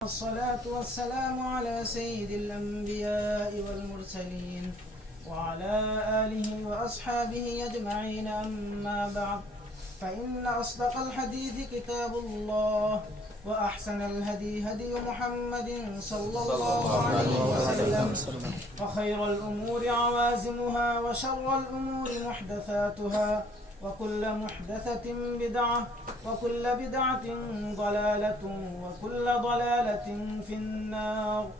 الصلاة والسلام على سيد الأنبياء والمرسلين وعلى آله وأصحابه أجمعين، أما بعد، فإن أصدق الحديث كتاب الله، وأحسن الهدي هدي محمد صلى الله عليه وسلم، وخير الأمور عوازمها، وشر الأمور محدثاتها، وكل محدثة بدعة، وكل بدعة ضلالة، وكل ضلالة في النار.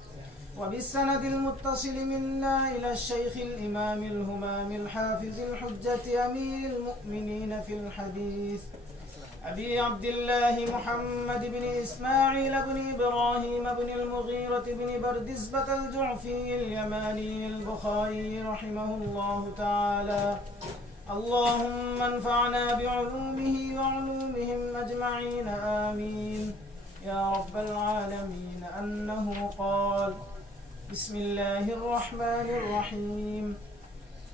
وبالسند المتصل منا إلى الشيخ الإمام الهمام الحافظ الحجة أمير المؤمنين في الحديث أبي عبد الله محمد بن إسماعيل بن إبراهيم بن المغيرة بن بردزبة الجعفي اليماني البخاري رحمه الله تعالى. اللهم انفعنا بعلومه وعلومهم أجمعين، آمين يا رب العالمين. أنه قال: بسم الله الرحمن الرحيم.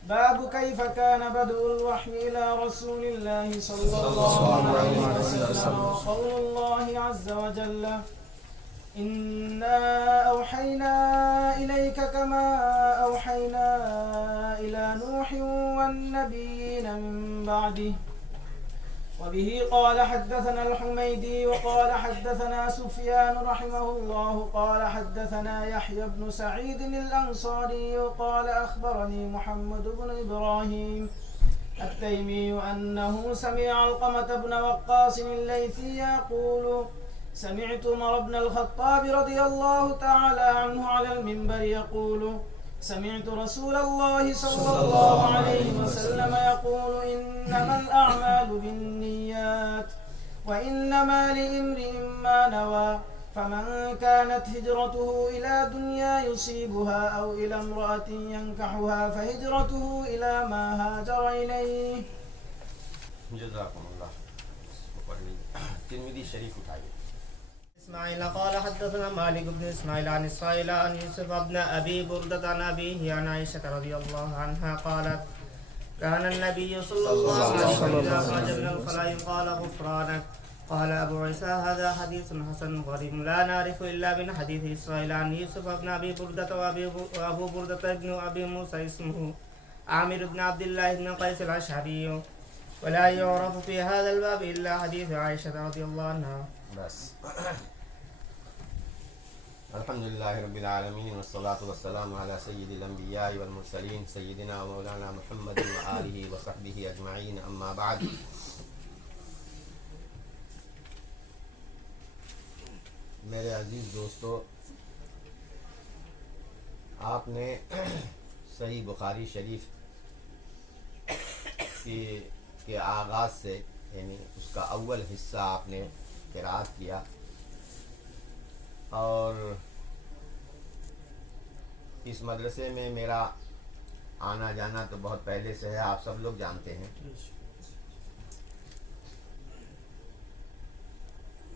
باب كيف كان بدء الوحي إلى رسول الله صلى الله عليه وسلم. وقول الله عز وجل: إنا أوحينا إليك كما أوحينا إلى نوح والنبيين من بعده. وبه قال حدثنا الحميدي وقال حدثنا سفيان رحمه الله قال حدثنا يحيى بن سعيد الأنصاري قال أخبرني محمد بن إبراهيم التيمي أنه سمع علقمة بن وقاص الليثي يقول: سمعت عمر بن الخطاب رضي الله تعالى عنه على المنبر يقول: سمعت رسول الله صلى الله عليه وسلم يقول: إنما الأعمال بالنيات، وإنما لامرئ ما نوى، فمن كانت هجرته إلى دنيا يصيبها أو إلى امرأة ينكحها فهجرته إلى ما هاجر إليه. جزاكم الله. ترمذی شریف اٹھائیے. اسماعیل قال حدثنا مالك بن اسماعيل عن اسرائيل عن يوسف بن ابي بردة عن ابيه عن عائشة رضي الله عنها قالت: كان النبي صلى الله عليه وسلم اذا خرج من الخلاء قال: غفرانك. قال ابو عيسى: هذا حديث حسن غريب لا نعرف الا من حديث اسرائيل عن يوسف بن ابي بردة. وابو بردة ابن ابي موسى اسمه عامر بن عبد الله بن قيس الاشعري، ولا يعرف في هذا الباب الا حديث عائشة رضي الله عنها. بس. الحمدللہ رب العالمین والصلاة والسلام علی سید الانبیاء والمرسلین سیدنا و مولانا محمد وآلہ وصحبہ اجمعین، اما بعد. میرے عزیز دوستو، آپ نے صحیح بخاری شریف کے آغاز سے، یعنی اس کا اول حصہ آپ نے قرأت کیا، اور اس مدرسے میں میرا آنا جانا تو بہت پہلے سے ہے، آپ سب لوگ جانتے ہیں.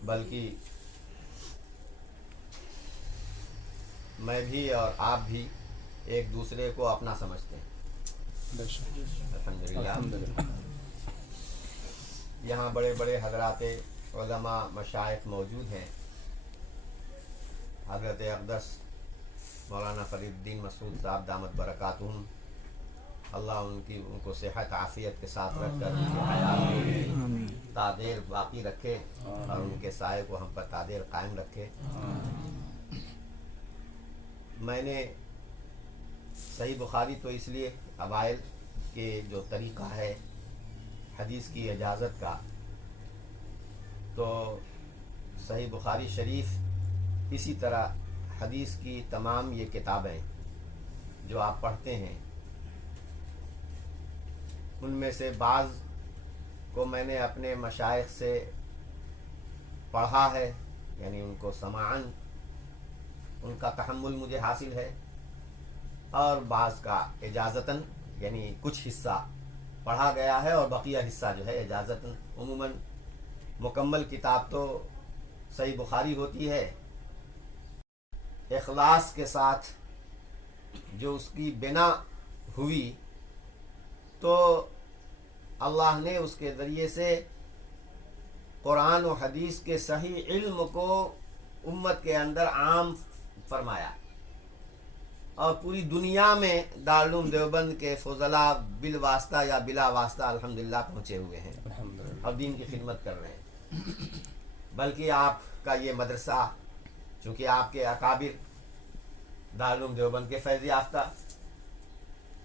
بلکہ میں بھی اور آپ بھی ایک دوسرے کو اپنا سمجھتے ہیں، الحمدللہ. یہاں بڑے بڑے حضرات علماء مشائخ موجود ہیں. حضرت اقدس مولانا فرید الدین مسعود صاحب دامت برکاتہم، اللہ ان کو صحت عافیت کے ساتھ رکھ کر ان کے حیات تادیر باقی رکھے، اور ان کے سائے کو ہم پر تادیر قائم رکھے. میں نے صحیح بخاری تو اس لیے اوائل کہ جو طریقہ ہے حدیث کی اجازت کا، تو صحیح بخاری شریف، اسی طرح حدیث کی تمام یہ کتابیں جو آپ پڑھتے ہیں، ان میں سے بعض کو میں نے اپنے مشائخ سے پڑھا ہے، یعنی ان کو سماعاً ان کا تحمل مجھے حاصل ہے، اور بعض کا اجازتاً، یعنی کچھ حصہ پڑھا گیا ہے اور بقیہ حصہ جو ہے اجازتاً. عموماً مکمل کتاب تو صحیح بخاری ہوتی ہے، اخلاص کے ساتھ جو اس کی بنا ہوئی، تو اللہ نے اس کے ذریعے سے قرآن و حدیث کے صحیح علم کو امت کے اندر عام فرمایا، اور پوری دنیا میں دارالعلوم دیوبند کے فضلاء بالواسطہ یا بلا واسطہ الحمدللہ پہنچے ہوئے ہیں اور دین کی خدمت کر رہے ہیں۔ بلکہ آپ کا یہ مدرسہ، چونکہ آپ کے اکابر دارالعلوم دیوبند کے فیض یافتہ،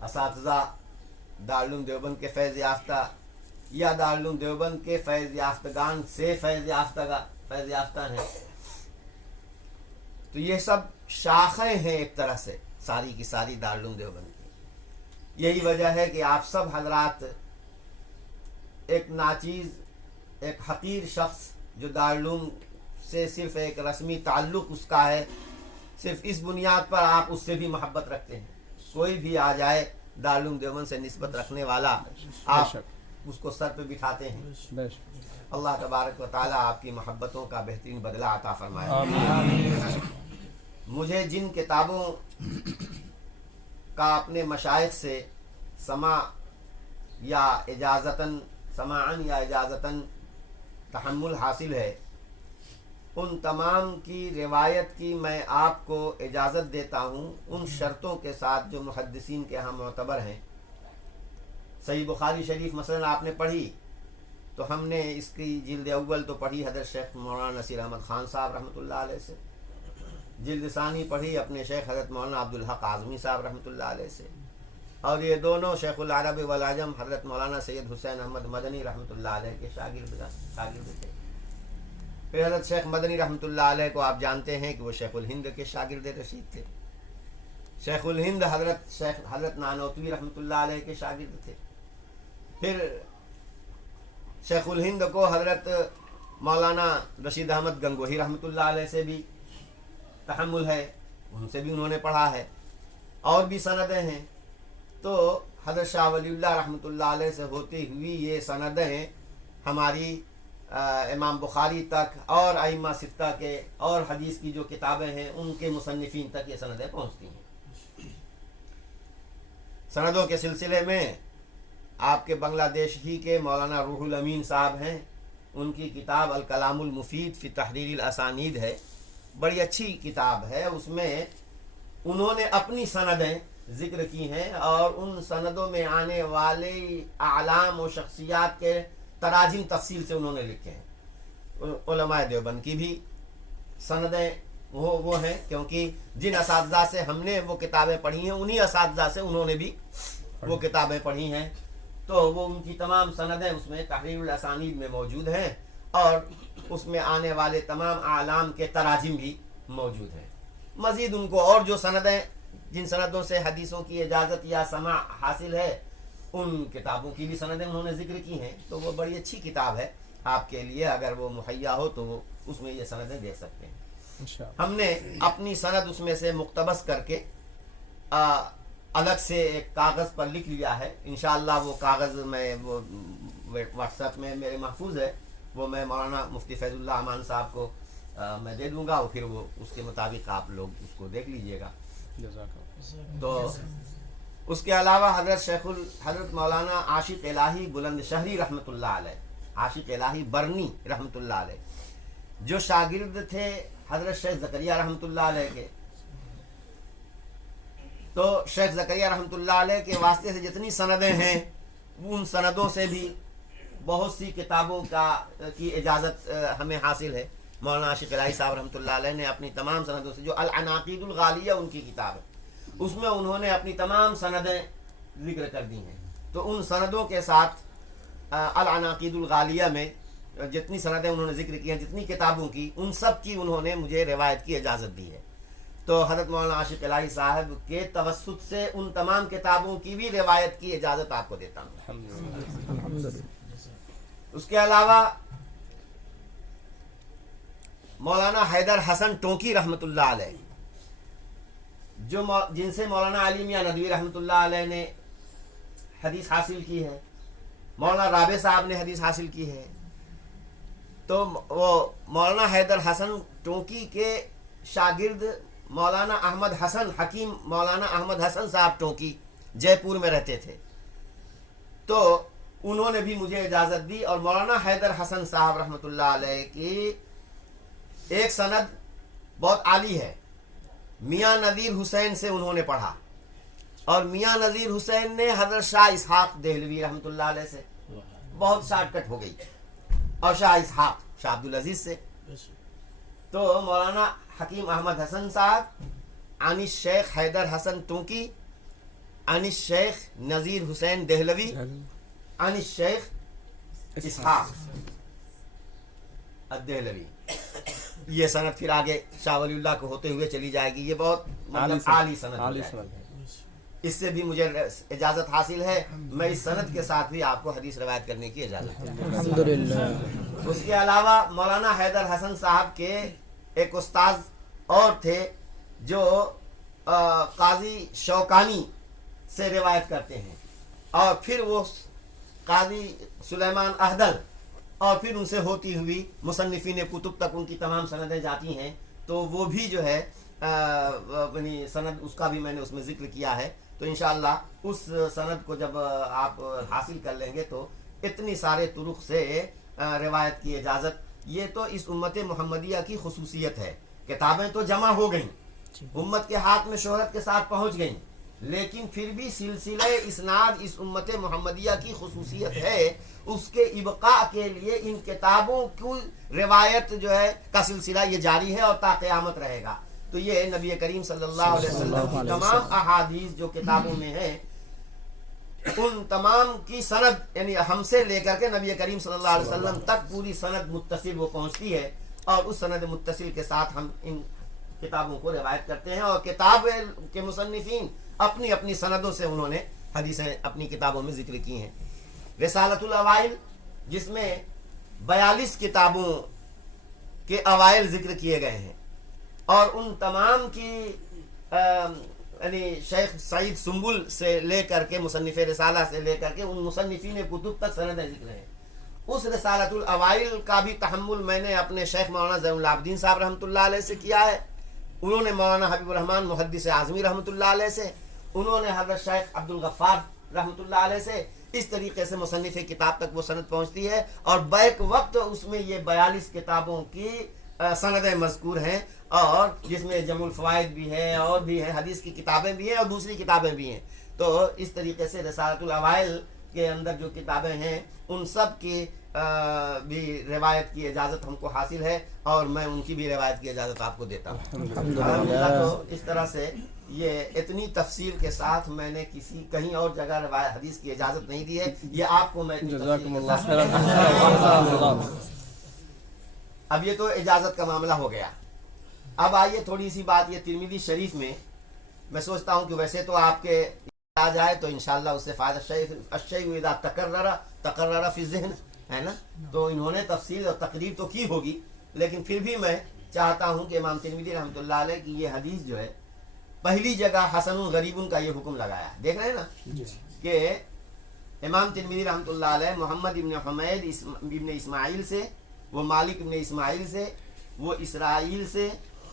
اساتذہ دارالعلوم دیوبند کے فیض یافتہ، یا دارالعلوم دیوبند کے فیض یافتگان سے فیض یافتہ ہیں، تو یہ سب شاخیں ہیں ایک طرح سے ساری کی ساری دارالعلوم دیوبند کی۔ یہی وجہ ہے کہ آپ سب حضرات ایک ناچیز، ایک حقیر شخص جو دارالعلوم سے صرف ایک رسمی تعلق اس کا ہے، صرف اس بنیاد پر آپ اس سے بھی محبت رکھتے ہیں۔ کوئی بھی آ جائے دارالعلوم دیوبند سے نسبت رکھنے والا، آپ اس کو سر پہ بٹھاتے ہیں۔ اللہ تبارک و تعالیٰ آپ کی محبتوں کا بہترین بدلہ عطا فرمائے۔ مجھے جن کتابوں کا اپنے مشائخ سے سماع یا اجازتاً سماعاً یا اجازتاً تحمل حاصل ہے، ان تمام کی روایت کی میں آپ کو اجازت دیتا ہوں ان شرطوں کے ساتھ جو محدثین کے ہاں معتبر ہیں۔ صحیح بخاری شریف مثلا آپ نے پڑھی تو ہم نے اس کی جلد اول تو پڑھی حضرت شیخ مولانا نصیر احمد خان صاحب رحمۃ اللہ علیہ سے، جلد ثانی پڑھی اپنے شیخ حضرت مولانا عبدالحق اعظمی صاحب رحمۃ اللہ علیہ سے، اور یہ دونوں شیخ العرب والعجم حضرت مولانا سید حسین احمد مدنی رحمۃ اللہ علیہ کے شاگرد تھے۔ پھر حضرت شیخ مدنی رحمۃ اللہ علیہ کو آپ جانتے ہیں کہ وہ شیخ الہند کے شاگرد رشید تھے۔ شیخ الہند حضرت نانوتوی رحمۃ اللہ علیہ کے شاگرد تھے۔ پھر شیخ الہند کو حضرت مولانا رشید احمد گنگوہی رحمۃ اللہ علیہ سے بھی تحمل ہے، ان سے بھی انہوں نے پڑھا ہے، اور بھی سندیں ہیں۔ تو حضرت شاہ ولی اللہ رحمۃ اللہ علیہ سے ہوتی ہوئی یہ سندیں ہماری امام بخاری تک اور ائمہ ستہ کے اور حدیث کی جو کتابیں ہیں ان کے مصنفین تک یہ سندیں پہنچتی ہیں۔ سندوں کے سلسلے میں آپ کے بنگلہ دیش ہی کے مولانا روح الامین صاحب ہیں، ان کی کتاب الکلام المفید فی تحریر الاسانید ہے، بڑی اچھی کتاب ہے۔ اس میں انہوں نے اپنی سندیں ذکر کی ہیں اور ان سندوں میں آنے والے اعلام و شخصیات کے تراجم تفصیل سے انہوں نے لکھے ہیں۔ علماء دیوبند کی بھی سندیں وہ ہیں، کیونکہ جن اساتذہ سے ہم نے وہ کتابیں پڑھی ہیں انہی اساتذہ سے انہوں نے بھی وہ کتابیں پڑھی ہیں، تو وہ ان کی تمام سندیں اس میں تحریر الاسانید میں موجود ہیں، اور اس میں آنے والے تمام اعلام کے تراجم بھی موجود ہیں۔ مزید ان کو اور جو سندیں جن سندوں سے حدیثوں کی اجازت یا سماع حاصل ہے ان کتابوں کی بھی سندیں انہوں نے ذکر کی ہیں، تو وہ بڑی اچھی کتاب ہے آپ کے لیے، اگر وہ مہیا ہو تو وہ اس میں یہ سندیں دیکھ سکتے ہیں۔ ہم نے اپنی سند اس میں سے مقتبس کر کے الگ سے ایک کاغذ پر لکھ لیا ہے، انشاءاللہ وہ کاغذ میں وہ واٹس ایپ میں میرے محفوظ ہے، وہ میں مولانا مفتی فیض اللہ امان صاحب کو میں دے دوں گا، اور پھر وہ اس کے مطابق آپ لوگ اس کو دیکھ لیجئے گا۔ تو اس کے علاوہ حضرت مولانا عاشق الہی بلند شہری رحمۃ اللہ علیہ، عاشق الہی برنی رحمۃ اللہ علیہ، جو شاگرد تھے حضرت شیخ زکریہ رحمۃ اللہ علیہ کے، تو شیخ زکریہ رحمۃ اللہ علیہ کے واسطے سے جتنی سندیں ہیں ان سندوں سے بھی بہت سی کتابوں کی اجازت ہمیں حاصل ہے۔ مولانا عاشق الہی صاحب رحمۃ اللہ علیہ نے اپنی تمام سندوں سے، جو العناقید الغالیہ ان کی کتاب ہے، اس میں انہوں نے اپنی تمام سندیں ذکر کر دی ہیں، تو ان سندوں کے ساتھ العناقید الغالیہ میں جتنی سندیں انہوں نے ذکر کی ہیں، جتنی کتابوں کی، ان سب کی انہوں نے مجھے روایت کی اجازت دی ہے۔ تو حضرت مولانا عاشق الہی صاحب کے توسط سے ان تمام کتابوں کی بھی روایت کی اجازت آپ کو دیتا ہوں۔ اس کے علاوہ مولانا حیدر حسن ٹونکی رحمۃ اللہ علیہ، جن سے مولانا علی میاں ندوی رحمۃ اللہ علیہ نے حدیث حاصل کی ہے، مولانا رابع صاحب نے حدیث حاصل کی ہے، تو وہ مولانا حیدر حسن ٹونکی کے شاگرد مولانا احمد حسن حکیم مولانا احمد حسن صاحب ٹونکی جے پور میں رہتے تھے، تو انہوں نے بھی مجھے اجازت دی، اور مولانا حیدر حسن صاحب رحمۃ اللہ علیہ کی ایک سند بہت عالی ہے. میاں نذیر حسین سے انہوں نے پڑھا اور میاں نذیر حسین نے حضرت شاہ اسحاق دہلوی رحمۃ اللہ علیہ سے. بہت شارٹ کٹ ہو گئی. اور شاہ اسحاق شاہ عبدالعزیز سے. تو مولانا حکیم احمد حسن صاحب عن الشیخ حیدر حسن تونکی عن الشیخ نذیر حسین دہلوی عن الشیخ اسحاق الدہلوی. یہ سند پھر آگے شاہ ولی اللہ کو ہوتے ہوئے چلی جائے گی. یہ بہت مطلب عالی سند ہو جائے گی. اس سے بھی مجھے اجازت حاصل ہے. میں اس سند کے ساتھ بھی آپ کو حدیث روایت کرنے کی اجازت ہے. الحمدللہ. اس کے علاوہ مولانا حیدر حسن صاحب کے ایک استاذ اور تھے جو قاضی شوکانی سے روایت کرتے ہیں اور پھر وہ قاضی سلیمان احدل اور پھر ان سے ہوتی ہوئی مصنفین کتب تک ان کی تمام سندیں جاتی ہیں. تو وہ بھی جو ہے سند اس کا بھی میں نے اس میں ذکر کیا ہے. تو انشاءاللہ اس سند کو جب آپ حاصل کر لیں گے تو اتنی سارے طرق سے روایت کی اجازت. یہ تو اس امت محمدیہ کی خصوصیت ہے. کتابیں تو جمع ہو گئیں, امت کے ہاتھ میں شہرت کے ساتھ پہنچ گئیں, لیکن پھر بھی سلسلہ اسناد اس امت محمدیہ کی خصوصیت ہے. اس کے ابقاء کے لیے ان کتابوں کی روایت جو ہے کا سلسلہ یہ جاری ہے اور تا قیامت رہے گا. تو یہ نبی کریم صلی اللہ علیہ وسلم کی تمام احادیث جو کتابوں میں ہیں ان تمام کی سند یعنی ہم سے لے کر کے نبی کریم صلی اللہ علیہ وسلم تک پوری سند متصل وہ پہنچتی ہے اور اس سند متصل کے ساتھ ہم ان کتابوں کو روایت کرتے ہیں. اور کتاب کے مصنفین اپنی اپنی سندوں سے انہوں نے حدیثیں اپنی کتابوں میں ذکر کی ہیں. رسالۃ الاوائل جس میں 42 کتابوں کے اوائل ذکر کیے گئے ہیں اور ان تمام کی یعنی شیخ سعید سنبل سے لے کر کے مصنف رسالہ سے لے کر کے ان مصنفین کتب تک سندیں ذکر ہیں. اس رسالۃ الاوائل کا بھی تحمل میں نے اپنے شیخ مولانا زین العابدین صاحب رحمۃ اللہ علیہ سے کیا ہے. انہوں نے مولانا حبیب الرحمن محدث اعظمی رحمۃ اللہ علیہ سے, انہوں نے حضرت شیخ عبد الغفار رحمۃ اللہ علیہ سے. اس طریقے سے مصنف کتاب تک وہ سند پہنچتی ہے اور بیک وقت اس میں یہ 42 کتابوں کی سندیں مذکور ہیں اور جس میں جمع الفوائد بھی ہے اور بھی ہے, حدیث کی کتابیں بھی ہیں اور دوسری کتابیں بھی ہیں. تو اس طریقے سے رسالۃ الاوائل کے اندر جو کتابیں ہیں ان سب کی بھی روایت کی اجازت ہم کو حاصل ہے اور میں ان کی بھی روایت کی اجازت آپ کو دیتا ہوں. تو اس طرح سے یہ اتنی تفصیل کے ساتھ میں نے کہیں اور جگہ روایت حدیث کی اجازت نہیں دی ہے. یہ آپ کو میں اب یہ تو اجازت کا معاملہ ہو گیا. اب آئیے تھوڑی سی بات یہ ترمذی شریف میں میں سوچتا ہوں کہ ویسے تو آپ کے آ جائے تو انشاءاللہ اس سے فائدہ الشیء اذا تقرر فی الذہن ہے نا. تو انہوں نے تفصیل اور تقریر تو کی ہوگی لیکن پھر بھی میں چاہتا ہوں کہ امام ترمذی رحمۃ اللہ علیہ کی یہ حدیث جو ہے پہلی جگہ حسن غریب کا یہ حکم لگایا. دیکھ رہے ہیں نا کہ امام ترمذی رحمۃ اللہ علیہ محمد ابن حمید ابن اسماعیل سے, وہ مالک ابن اسماعیل سے, وہ اسرائیل سے,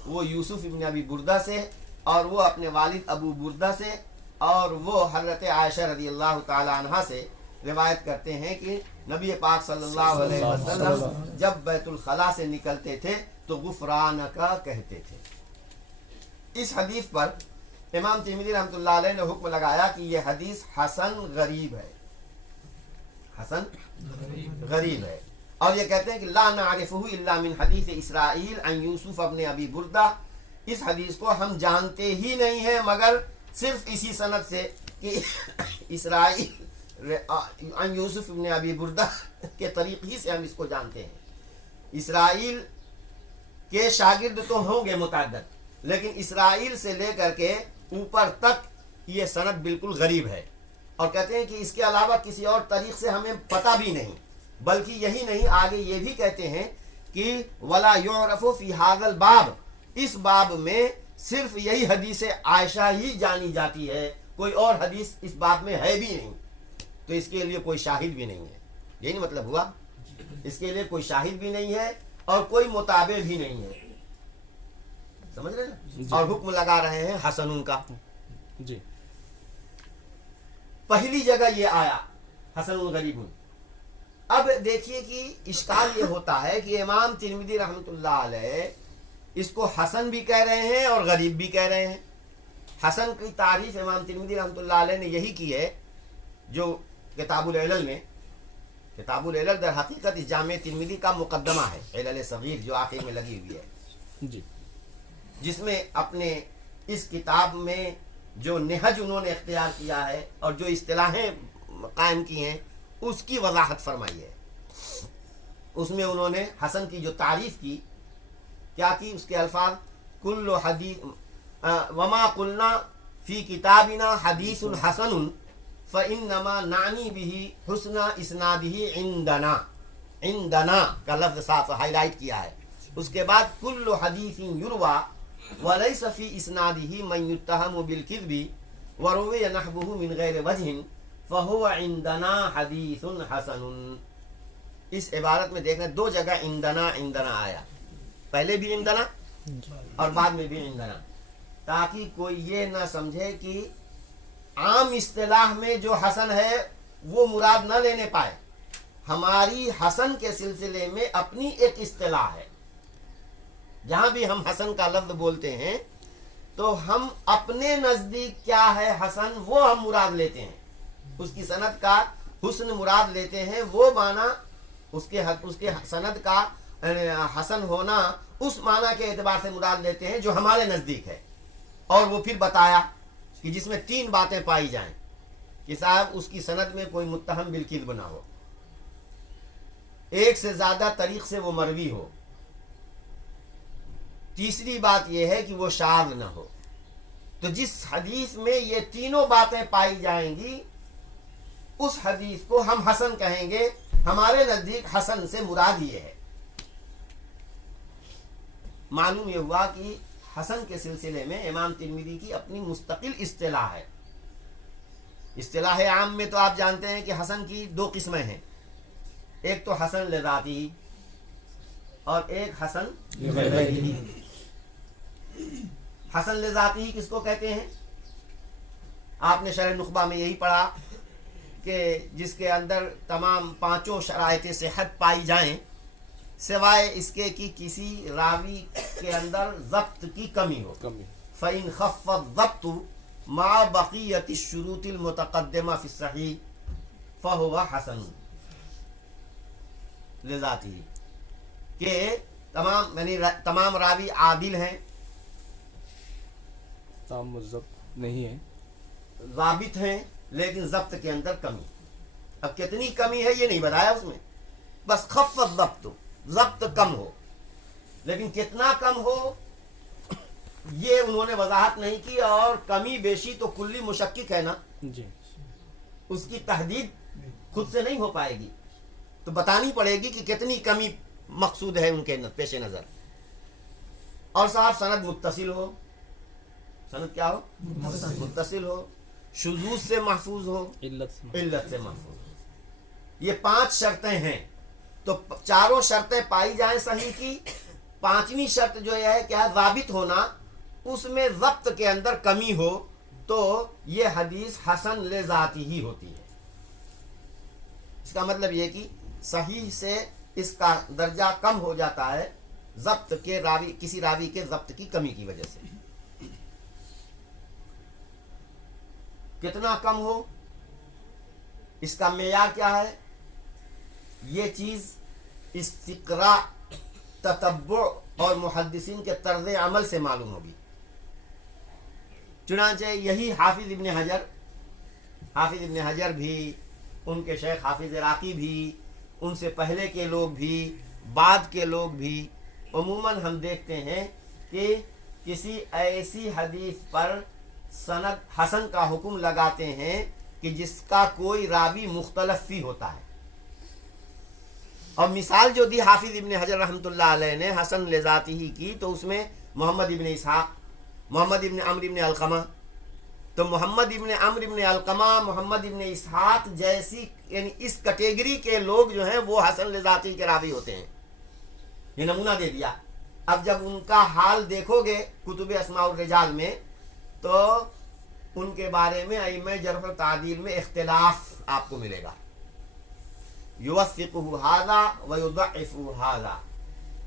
وہ یوسف ابن ابی بردہ سے اور وہ اپنے والد ابو بردہ سے اور وہ حضرت عائشہ رضی اللہ تعالی عنہا سے روایت کرتے ہیں کہ نبی پاک صلی اللہ علیہ وسلم جب بیت الخلاء سے نکلتے تھے تو غفرانکا کہتے تھے. اس حدیث پر امام ترمذی رحمۃ اللہ علیہ نے حکم لگایا کہ یہ حدیث حسن غریب ہے, حسن غریب ہے. اور یہ کہتے ہیں کہ لا نعرفہ الا من حدیث اسرائیل عن یوسف ابن ابی بردہ. اس حدیث کو ہم جانتے ہی نہیں ہیں مگر صرف اسی سند سے کہ اسرائیل عن یوسف ابن ابی بردہ کے طریق ہی سے ہم اس کو جانتے ہیں. اسرائیل کے شاگرد تو ہوں گے متعدد لیکن اسرائیل سے لے کر کے اوپر تک یہ سند بالکل غریب ہے. اور کہتے ہیں کہ اس کے علاوہ کسی اور طریق سے ہمیں پتہ بھی نہیں. بلکہ یہی نہیں آگے یہ بھی کہتے ہیں کہ ولا یعرف فی ھذا الباب, اس باب میں صرف یہی حدیث عائشہ ہی جانی جاتی ہے, کوئی اور حدیث اس باب میں ہے بھی نہیں. تو اس کے لیے کوئی شاہد بھی نہیں ہے. یہی نہیں مطلب ہوا, اس کے لیے کوئی شاہد بھی نہیں ہے اور کوئی متابع بھی نہیں ہے. سمجھ رہے نا. اور حکم لگا رہے ہیں حسن کا. جی پہلی جگہ یہ آیا حسن غریب. اب دیکھیے کہ اشکال یہ ہوتا ہے کہ امام ترمذی رحمۃ اللہ علیہ اس کو حسن بھی کہہ رہے ہیں اور غریب بھی کہہ رہے ہیں. حسن کی تعریف امام ترمذی رحمۃ اللہ علیہ نے یہی کی ہے جو کتاب العلل میں. کتاب العلل در حقیقت اس جامع ترمذی کا مقدمہ ہے، علل صغیر جو آخر میں لگی ہوئی ہے جی، جس میں اپنے اس کتاب میں جو نہج انہوں نے اختیار کیا ہے اور جو اصطلاحیں قائم کی ہیں اس کی وضاحت فرمائی ہے. اس میں انہوں نے حسن کی جو تعریف کی کیا کی، اس کے الفاظ کل حدیث وما قلنا فی کتابنا حدیث حسن فإنما نعنی به حسن اسنادہ عندنا. عندنا کا لفظ صاف ہائی لائٹ کیا ہے. اس کے بعد کل حدیث یروى ولیس فی اسنادہ من یتہم بالکذب وروی نحوہ من غیر وجہ فہو عندنا حدیث حسن. اس عبارت میں دیکھنا دو جگہ عندنا عندنا آیا، پہلے بھی عندنا اور بعد میں بھی عندنا، تاکہ کوئی یہ نہ سمجھے کہ عام اصطلاح میں جو حسن ہے وہ مراد نہ لینے پائے. ہماری حسن کے سلسلے میں اپنی ایک اصطلاح ہے. جہاں بھی ہم حسن کا لفظ بولتے ہیں تو ہم اپنے نزدیک کیا ہے حسن وہ ہم مراد لیتے ہیں. اس کی سند کا حسن مراد لیتے ہیں، وہ معنی اس کے سند کا حسن ہونا اس معنی کے اعتبار سے مراد لیتے ہیں جو ہمارے نزدیک ہے. اور وہ پھر بتایا کہ جس میں 3 باتیں پائی جائیں کہ صاحب اس کی سند میں کوئی متہم بالکذب نہ ہو، ایک سے زیادہ طریق سے وہ مروی ہو، تیسری بات یہ ہے کہ وہ شاذ نہ ہو. تو جس حدیث میں یہ تینوں باتیں پائی جائیں گی اس حدیث کو ہم حسن کہیں گے. ہمارے نزدیک حسن سے مراد یہ ہے. معلوم یہ ہوا کہ حسن کے سلسلے میں امام ترمذی کی اپنی مستقل اصطلاح ہے. اصطلاح عام میں تو آپ جانتے ہیں کہ حسن کی 2 قسمیں ہیں، ایک تو حسن لذاتی اور ایک حسن لغیرہ. حسن لذاتی کس کو کہتے ہیں؟ آپ نے شرح نخبہ میں یہی پڑھا کہ جس کے اندر تمام 5 شرائط صحت پائی جائیں سوائے اس کے کہ کسی راوی کے اندر ضبط کی کمی ہو. فَإِنْ خَفَّ الضَّبْطُ مَعَ بَقِيَّةِ الشُّرُوطِ الْمُتَقَدِّمَةِ فِي الصَّحِيحِ فَهُوَ حَسَنٌ لذاتی. کہ تمام راوی عادل ہیں، تام ضبط نہیں ہے، ضابط ہیں، لیکن ضبط کے اندر کمی. اب کتنی کمی ہے یہ نہیں بتایا اس میں، بس خف الضبط، ضبط کم ہو، لیکن کتنا کم ہو یہ انہوں نے وضاحت نہیں کی. اور کمی بیشی تو کلی مشکک ہے نا، جی، اس کی تحدید خود سے نہیں ہو پائے گی، تو بتانی پڑے گی کہ کتنی کمی مقصود ہے ان کے پیش نظر. اور صاحب سند متصل ہو، سند کیا ہو؟ متصل ہو، شذوذ سے محفوظ ہو، علت سے محفوظ ہو. یہ 5 شرطیں ہیں. تو 4 شرطیں پائی جائیں صحیح کی، 5ویں شرط جو ہے کیا ضابط ہونا، اس میں ضبط کے اندر کمی ہو تو یہ حدیث حسن لذاتی ہی ہوتی ہے. اس کا مطلب یہ کہ صحیح سے اس کا درجہ کم ہو جاتا ہے ضبط کے راوی، کسی راوی کے ضبط کی کمی کی وجہ سے. کتنا کم ہو، اس کا معیار کیا ہے؟ یہ چیز استقراء، تتبع اور محدثین کے طرز عمل سے معلوم ہوگی. چنانچہ یہی حافظ ابن حجر بھی، ان کے شیخ حافظ عراقی بھی، ان سے پہلے کے لوگ بھی، بعد کے لوگ بھی عموماً ہم دیکھتے ہیں کہ کسی ایسی حدیث پر سند حسن کا حکم لگاتے ہیں کہ جس کا کوئی راوی مختلف فی ہوتا ہے. اور مثال جو دی حافظ ابن حجر رحمۃ اللہ علیہ نے حسن لذاتی ہی کی، تو اس میں محمد ابن اسحاق، محمد ابن عمرو ابن علقمہ. تو محمد ابن عمرو ابن علقمہ، محمد ابن اسحاق جیسی یعنی اس کیٹیگری کے لوگ جو ہیں وہ حسن لذاتی کے راوی ہوتے ہیں. یہ نمونہ دے دیا. اب جب ان کا حال دیکھو گے کتب اسماء الرجال میں تو ان کے بارے میں ائمہ جرح و تعدیل میں اختلاف آپ کو ملے گا. یوثقہ ھذا و یضعفہ ھذا،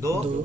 2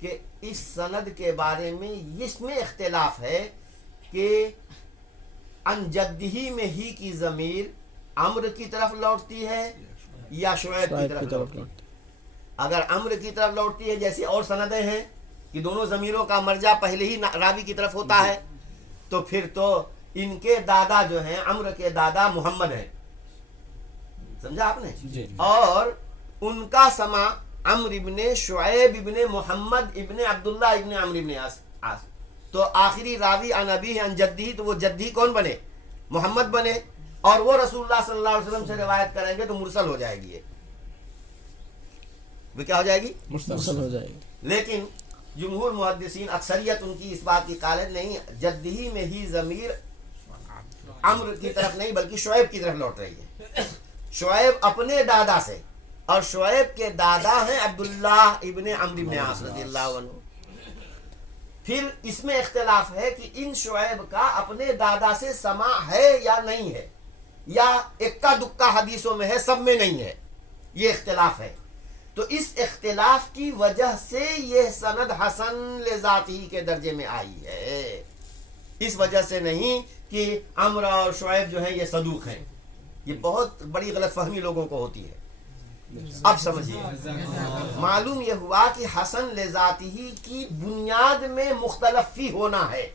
کہ اس سند کے بارے میں اس میں اختلاف ہے کہ ان جدہی میں ہی کی ضمیر عمرو کی طرف لوٹتی ہے یا شعیب کی طرف لوٹتی ہے. اگر عمرو کی طرف لوٹتی ہے جیسی اور سندیں ہیں کہ دونوں ضمیروں کا مرجع پہلے ہی راوی کی طرف ہوتا ہے, تو پھر تو ان کے دادا جو ہیں, عمرو کے دادا محمد ہیں, سمجھا آپ نے, اور ان کا سما عمرو ابن شعیب ابن محمد ابن عبداللہ ابن عمرو ابن عاص, تو آخری راوی عن ابیہ عن جدہ, تو وہ جدہ کون بنے؟ محمد بنے, اور وہ رسول اللہ صلی اللہ علیہ وسلم سے روایت کریں گے تو مرسل ہو جائے گی, وہ کیا ہو جائے گی؟ مرسل ہو جائے گی. لیکن جمہور محدثین اکثریت ان کی اس بات کی قائل نہیں, جدہی میں ہی ضمیر عمرو کی طرف نہیں بلکہ شعیب کی طرف لوٹ رہی ہے. شعیب اپنے دادا سے, اور شعیب کے دادا ہیں عبداللہ ابن عمرو بن عاص رضی اللہ عنہ. پھر اس میں اختلاف ہے کہ ان شعیب کا اپنے دادا سے سماع ہے یا نہیں ہے, یا اکا دکا حدیثوں میں ہے, سب میں نہیں ہے, یہ اختلاف ہے. تو اس اختلاف کی وجہ سے یہ سند حسن لذاتہ کے درجے میں آئی ہے, اس وجہ سے نہیں کہ عمرو اور شعیب جو ہیں یہ صدوق ہیں. یہ بہت بڑی غلط فہمی لوگوں کو ہوتی ہے. اب سمجھیے, معلوم یہ ہوا کہ حسن لذاتہ کی بنیاد میں مختلف فی ہونا ہے.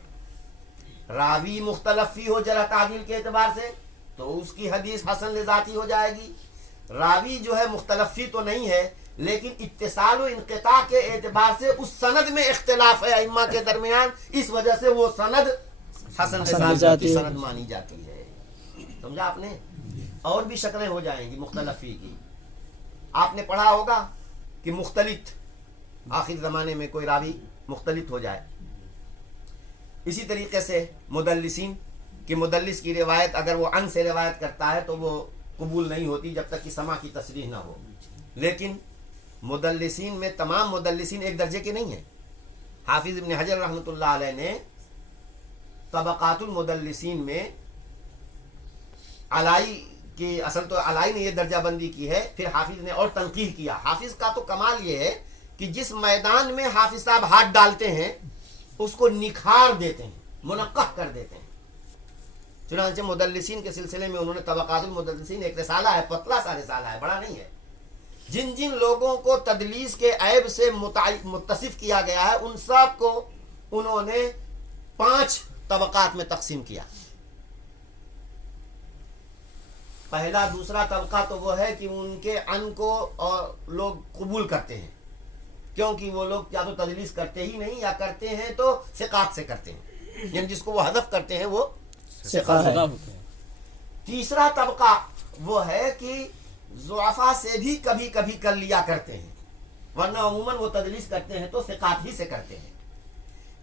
راوی مختلف فی ہو جرح تعدیل کے اعتبار سے تو اس کی حدیث حسن لذاتی ہو جائے گی. راوی جو ہے مختلف فی تو نہیں ہے, لیکن اتصال و انقطاع کے اعتبار سے اس سند میں اختلاف ہے ائمہ کے درمیان, اس وجہ سے وہ سند حسن لذاتی سند مانی جاتی ہے. سمجھا آپ نے؟ اور بھی شکلیں ہو جائیں گی مختلف فی کی. آپ نے پڑھا ہوگا کہ مختلط, آخر زمانے میں کوئی راوی مختلط ہو جائے. اسی طریقے سے مدلسین, کہ مدلس کی روایت اگر وہ ان سے روایت کرتا ہے تو وہ قبول نہیں ہوتی جب تک کہ سما کی تصریح نہ ہو. لیکن مدلسین میں تمام مدلسین ایک درجے کے نہیں ہیں. حافظ ابن حجر رحمۃ اللہ علیہ نے طبقات المدلسین میں علائی کی, اصل تو علائی نے یہ درجہ بندی کی ہے, پھر حافظ نے اور تنقیح کیا. حافظ کا تو کمال یہ ہے کہ جس میدان میں حافظ صاحب ہاتھ ڈالتے ہیں اس کو نکھار دیتے ہیں, منقح کر دیتے ہیں. چنانچہ مدلسین کے سلسلے میں انہوں نے طبقات المدلسین ایک رسالہ ہے, پتلا سا رسالہ ہے, بڑا نہیں ہے. جن جن لوگوں کو تدلیس کے عیب سے متصف کیا گیا ہے ان سب کو انہوں نے 5 طبقات میں تقسیم کیا. پہلا دوسرا طبقہ تو وہ ہے کہ ان کے ان کو اور لوگ قبول کرتے ہیں, کیونکہ وہ لوگ یا تو تدلیس کرتے ہی نہیں یا کرتے ہیں تو ثقات سے کرتے ہیں, یعنی جس کو وہ حذف کرتے ہیں وہ ثقات ہے. تیسرا طبقہ وہ ہے کہ ضعفاء سے بھی کبھی کبھی کر لیا کرتے ہیں, ورنہ عموماً وہ تدلیس کرتے ہیں تو ثقات ہی سے کرتے ہیں.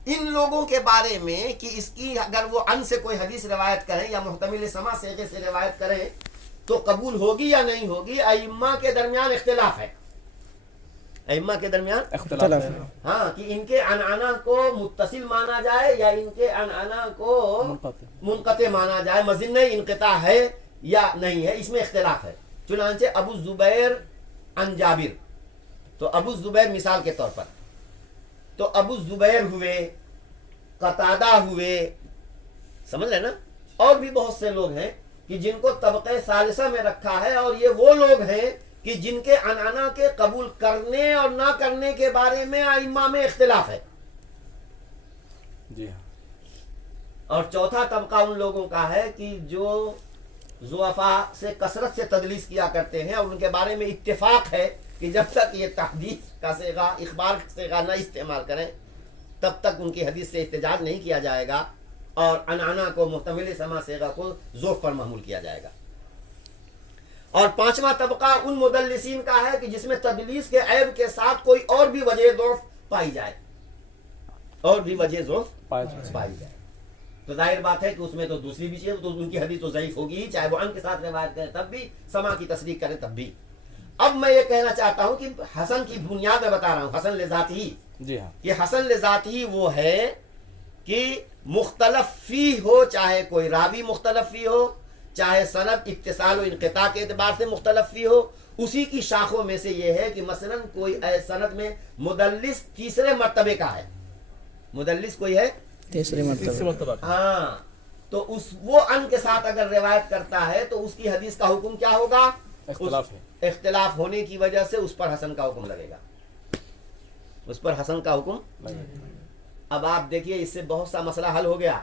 ان لوگوں کے بارے میں کہ اس کی اگر وہ ان سے کوئی حدیث روایت کریں یا محتمل سما صیغے سے روایت کریں تو قبول ہوگی یا نہیں ہوگی, ائمہ کے درمیان اختلاف ہے. ائمہ کے درمیان اختلاف ہے. ہاں, کہ ان کے عنعنہ کو متصل مانا جائے یا ان کے عنعنہ کو منقطع مانا جائے, مظنہ انقطاع ہے یا نہیں ہے, اس میں اختلاف ہے. چنانچہ ابو الزبیر عن جابر, تو ابو الزبیر مثال کے طور پر, تو ابو الزبیر ہوئے, قتادہ ہوئے, سمجھ رہے نا, اور بھی بہت سے لوگ ہیں کہ جن کو طبقہ ثالثہ میں رکھا ہے, اور یہ وہ لوگ ہیں کہ جن کے عنعنہ کے قبول کرنے اور نہ کرنے کے بارے میں ائمہ میں اختلاف ہے. جی ہاں. اور چوتھا طبقہ ان لوگوں کا ہے کہ جو ضعفاء سے کثرت سے تدلیس کیا کرتے ہیں, اور ان کے بارے میں اتفاق ہے کہ جب تک یہ تحدیث کا صیغہ, اخبار کا صیغہ نہ استعمال کریں تب تک ان کی حدیث سے احتجاج نہیں کیا جائے گا, اور عنعنہ کو محتمل سما صیغہ کو ذوف پر محمول کیا جائے گا. اور پانچواں طبقہ ان مدلسین کا ہے کہ جس میں تدلیس کے عیب کے ساتھ کوئی اور بھی وجہ ضعف پائی جائے, اور بھی وجہ ضعف پائی جائے. تو ظاہر بات ہے کہ اس میں تو دوسری بھی چیز, تو ان کی حدیث تو ضعیف ہوگی ہی, چاہے وہ ان کے ساتھ روایت کریں تب بھی, سما کی تصدیق کریں تب بھی. اب میں یہ کہنا چاہتا ہوں کہ حسن کی بنیاد میں بتا رہا ہوں, حسن لذاتی. جی ہاں. یہ حسن لذاتی وہ ہے کہ مختلف فی ہو, چاہے کوئی راوی مختلف فی ہو, چاہے سند اتصال و انقطاع کے اعتبار سے مختلف فی ہو. اسی کی شاخوں میں سے یہ ہے کہ مثلا کوئی سند میں مدلس تیسرے مرتبے کا ہے, مدلس کوئی ہے تیسری مرتبہ. ہاں, تو وہ ان کے ساتھ اگر روایت کرتا ہے تو اس کی حدیث کا حکم کیا ہوگا؟ اختلاف ہونے کی وجہ سے اس پر حسن کا حکم لگے گا, اس پر حسن کا حکم. اب آپ دیکھیے اس سے بہت سا مسئلہ حل ہو گیا.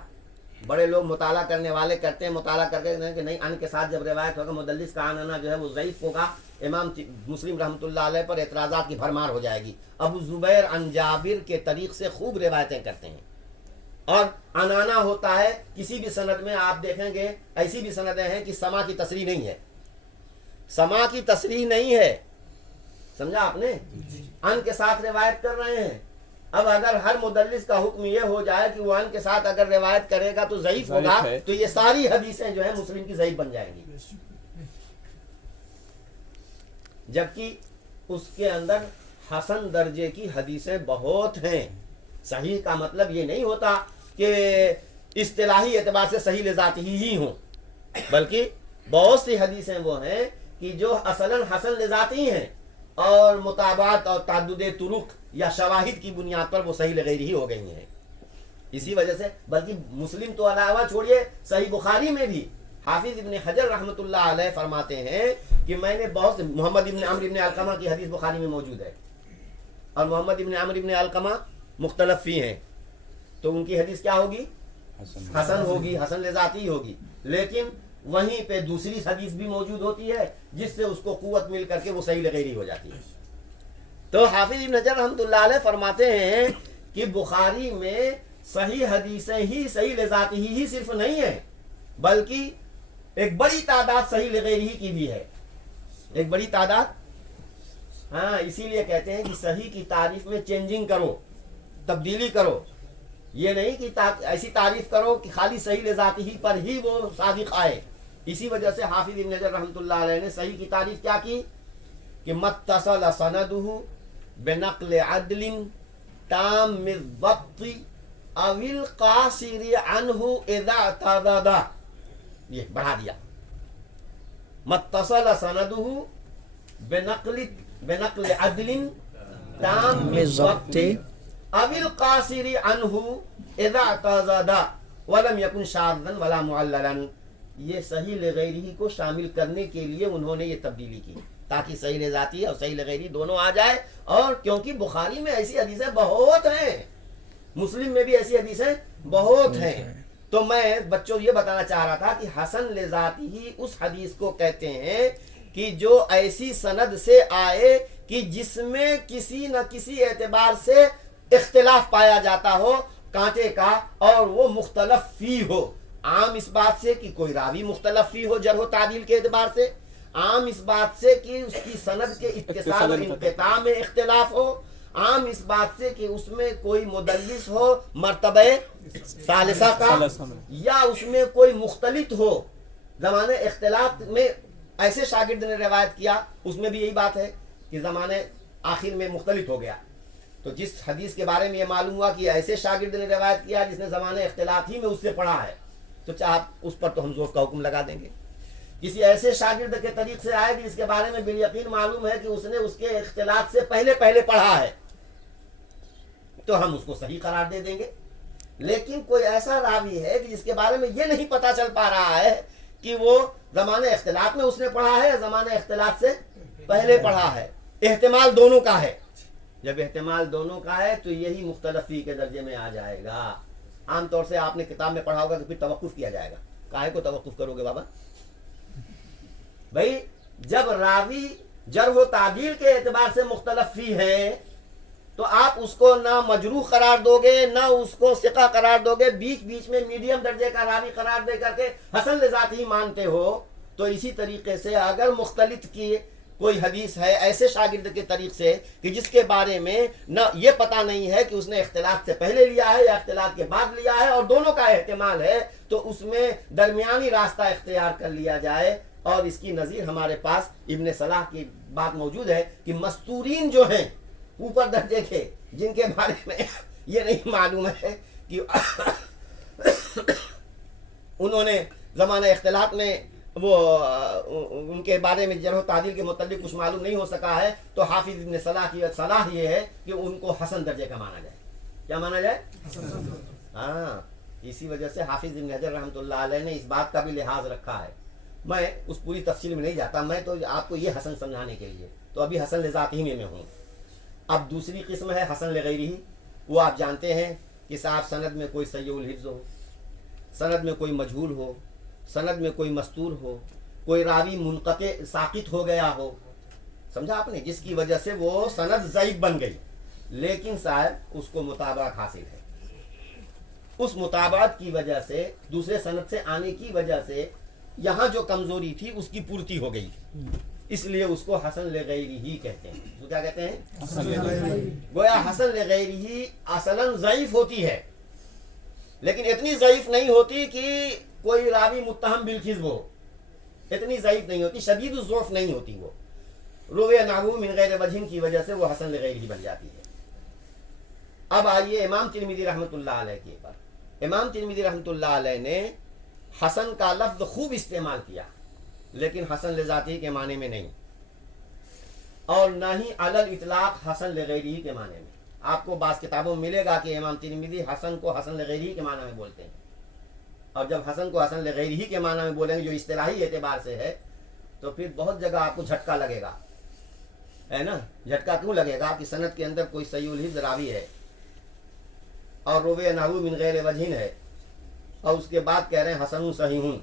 بڑے لوگ مطالعہ کرنے والے کرتے ہیں, مطالعہ کر کے کہ نہیں ان کے ساتھ جب روایت ہوگا مدلس کا آنا جو ہے وہ ضعیف ہوگا. امام مسلم رحمۃ اللہ علیہ پر اعتراضات کی بھرمار ہو جائے گی. ابو زبیر عن جابر کے طریق سے خوب روایتیں کرتے ہیں, اور انانا ہوتا ہے. کسی بھی سند میں آپ دیکھیں گے ایسی بھی سندیں ہیں کہ سما کی تصریح نہیں ہے, سما کی تصریح نہیں ہے, سمجھا آپ نے, ان کے ساتھ روایت کر رہے ہیں. اب اگر ہر مدلس کا حکم یہ ہو جائے کہ وہ ان کے ساتھ اگر روایت کرے گا تو ضعیف ہوگا, تو یہ ساری حدیثیں جو ہیں مسلم کی ضعیف بن جائیں گی, جبکہ اس کے اندر حسن درجے کی حدیثیں بہت ہیں. صحیح کا مطلب یہ نہیں ہوتا کہ اصطلاحی اعتبار سے صحیح لذاتی ہی ہوں, بلکہ بہت سی حدیثیں وہ ہیں کہ جو اصلاً حسن لذاتی ہیں اور مطابعت اور تعدد طرق یا شواہد کی بنیاد پر وہ صحیح لغیر ہی ہو گئی ہیں. اسی وجہ سے بلکہ مسلم تو علاوہ چھوڑیے, صحیح بخاری میں بھی حافظ ابن حجر رحمۃ اللہ علیہ فرماتے ہیں کہ میں نے بہت سے, محمد ابن عمرو ابن علقمہ کی حدیث بخاری میں موجود ہے, اور محمد ابن عمرو ابن علقمہ مختلف فی ہیں, تو ان کی حدیث کیا ہوگی؟ حسن ہوگی, حسن لذاتی ہوگی. لیکن وہیں پہ دوسری حدیث بھی موجود ہوتی ہے جس سے اس کو قوت مل کر کے وہ صحیح لغیری ہو جاتی ہے. تو حافظ ابن حجر رحمۃ اللہ علیہ فرماتے ہیں کہ بخاری میں صحیح حدیثیں ہی صحیح لذاتی ہی صرف نہیں ہے, بلکہ ایک بڑی تعداد صحیح لغیری کی بھی ہے, ایک بڑی تعداد. ہاں, اسی لیے کہتے ہیں کہ صحیح کی تعریف میں چینجنگ کرو, تبدیلی کرو. یہ نہیں کہ ایسی تعریف کرو کہ خالی صحیح لذاتی ہی پر ہی وہ صادق آئے. اسی وجہ سے حافظ ابن حجر رحمۃ اللہ علیہ نے صحیح کی تعریف کیا کی کہ متصل سندہ بنقل عدل تام الضبط او القاصر عنہ اذا اعتضد. یہ بڑھا دیا, متصل سندہ بنقل عدل تام الضبط او القاصر عنہ اذا اعتضد ولم يكن شاذا ولا معللا. یہ صحیح لغیری کو شامل کرنے کے لیے انہوں نے یہ تبدیلی کی تاکہ صحیح لذاتی اور صحیح لغیری دونوں آ جائے. اور کیونکہ بخاری میں ایسی حدیثیں بہت ہیں, مسلم میں بھی ایسی حدیثیں بہت ہیں. تو میں بچوں یہ بتانا چاہ رہا تھا کہ حسن لذاتی ہی اس حدیث کو کہتے ہیں کہ جو ایسی سند سے آئے کہ جس میں کسی نہ کسی اعتبار سے اختلاف پایا جاتا ہو کانٹے کا, اور وہ مختلف فی ہو. عام اس بات سے کہ کوئی راوی مختلف فی ہو جرح و تعدیل کے اعتبار سے, عام اس بات سے کہ اس کی سند کے اتصال و انقطاع میں اختلاف ہو, عام اس بات سے کہ اس میں کوئی مدلس ہو مرتبہ ثالثہ کا, یا اس میں کوئی مختلط ہو زمانے اختلاف میں. ایسے شاگرد نے روایت کیا, اس میں بھی یہی بات ہے کہ زمانے آخر میں مختلط ہو گیا. تو جس حدیث کے بارے میں یہ معلوم ہوا کہ ایسے شاگرد نے روایت کیا جس نے زمانے اختلاف ہی میں اس سے پڑھا ہے, تو چاہے اس پر تو ہم زور کا حکم لگا دیں گے. کسی ایسے شاگرد کے طریق سے آئے کہ اس کے بارے میں بالیقین معلوم ہے کہ اس نے اس کے اختلاط سے پہلے پڑھا ہے, تو ہم اس کو صحیح قرار دے دیں گے. لیکن کوئی ایسا راوی ہے کہ جس کے بارے میں یہ نہیں پتا چل پا رہا ہے کہ وہ زمانے اختلاط میں اس نے پڑھا ہے یا زمانے اختلاط سے پہلے پڑھا ہے, احتمال دونوں کا ہے. جب احتمال دونوں کا ہے تو یہی مختلف فی کے درجے میں آ جائے گا. عام طور سے آپ نے کتاب میں پڑھا ہوگا کہ پھر توقف کیا جائے گا. کاہے کو توقف کرو گے بابا؟ بھائی جب راوی جرح و تعدیل کے اعتبار سے مختلف فی ہے تو آپ اس کو نہ مجروح قرار دو گے نہ اس کو ثقہ قرار دو گے, بیچ بیچ میں میڈیم درجے کا راوی قرار دے کر کے حسن لذاتی مانتے ہو. تو اسی طریقے سے اگر مختلط کی کوئی حدیث ہے ایسے شاگرد کے طریق سے کہ جس کے بارے میں نہ یہ پتہ نہیں ہے کہ اس نے اختلاط سے پہلے لیا ہے یا اختلاط کے بعد لیا ہے, اور دونوں کا احتمال ہے, تو اس میں درمیانی راستہ اختیار کر لیا جائے. اور اس کی نظیر ہمارے پاس ابن صلاح کی بات موجود ہے کہ مستورین جو ہیں اوپر درجے کے, جن کے بارے میں یہ نہیں معلوم ہے کہ انہوں نے زمانہ اختلاط میں وہ ان کے بارے میں جرح و تعدیل کے متعلق کچھ معلوم نہیں ہو سکا ہے تو حافظ ابن صلاح کی صلاح یہ ہے کہ ان کو حسن درجے کا مانا جائے. کیا مانا جائے؟ ہاں. اسی وجہ سے حافظ ابن حجر رحمۃ اللہ علیہ نے اس بات کا بھی لحاظ رکھا ہے. میں اس پوری تفصیل میں نہیں جاتا, میں تو آپ کو یہ حسن سمجھانے کے لیے, تو ابھی حسن لذاتہ میں ہوں. اب دوسری قسم ہے حسن لغیرہ. وہ آپ جانتے ہیں کہ صاحب سند میں کوئی سیء الحفظ ہو, سند میں کوئی مجہول ہو, سند میں کوئی مستور ہو, کوئی راوی منقطع ساقط ہو گیا ہو, سمجھا آپ نے, جس کی وجہ سے وہ سند ضعیف بن گئی, لیکن صاحب اس کو مطابقت حاصل ہے. اس مطابقت کی وجہ سے, دوسرے سند سے آنے کی وجہ سے یہاں جو کمزوری تھی اس کی پورتی ہو گئی, اس لیے اس کو حسن لغیرہ ہی کہتے ہیں. اس کو کیا کہتے ہیں؟ گویا حسن لغیرہ اصلاً ضعیف ہوتی ہے, لیکن اتنی ضعیف نہیں ہوتی کہ کوئی راوی متہم بالکذب ہو, اتنی ضعیف نہیں ہوتی, شدید الضعف نہیں ہوتی. وہ روی نحو من غیر وجہ کی وجہ سے وہ حسن لغیرہ بن جاتی ہے. اب آئیے امام ترمذی رحمۃ اللہ علیہ کے پر. امام ترمذی رحمۃ اللہ علیہ نے حسن کا لفظ خوب استعمال کیا, لیکن حسن لذاتی کے معنی میں نہیں, اور نہ ہی علی الاطلاق حسن لغیرہ کے معنی میں. آپ کو بعض کتابوں میں ملے گا کہ امام ترمذی حسن کو حسن لغیرہ کے معنی میں بولتے ہیں, اور جب حسن کو حسن لغیرہ کے معنی میں بولیں گے جو اصطلاحی اعتبار سے ہے, تو پھر بہت جگہ آپ کو جھٹکا لگے گا, ہے نا. جھٹکا کیوں لگے گا کہ سند کے اندر کوئی سیء الحفظ راوی ہے اور روی نحو من غیر وجہ ہے, اور اس کے بعد کہہ رہے ہیں حسن صحیح,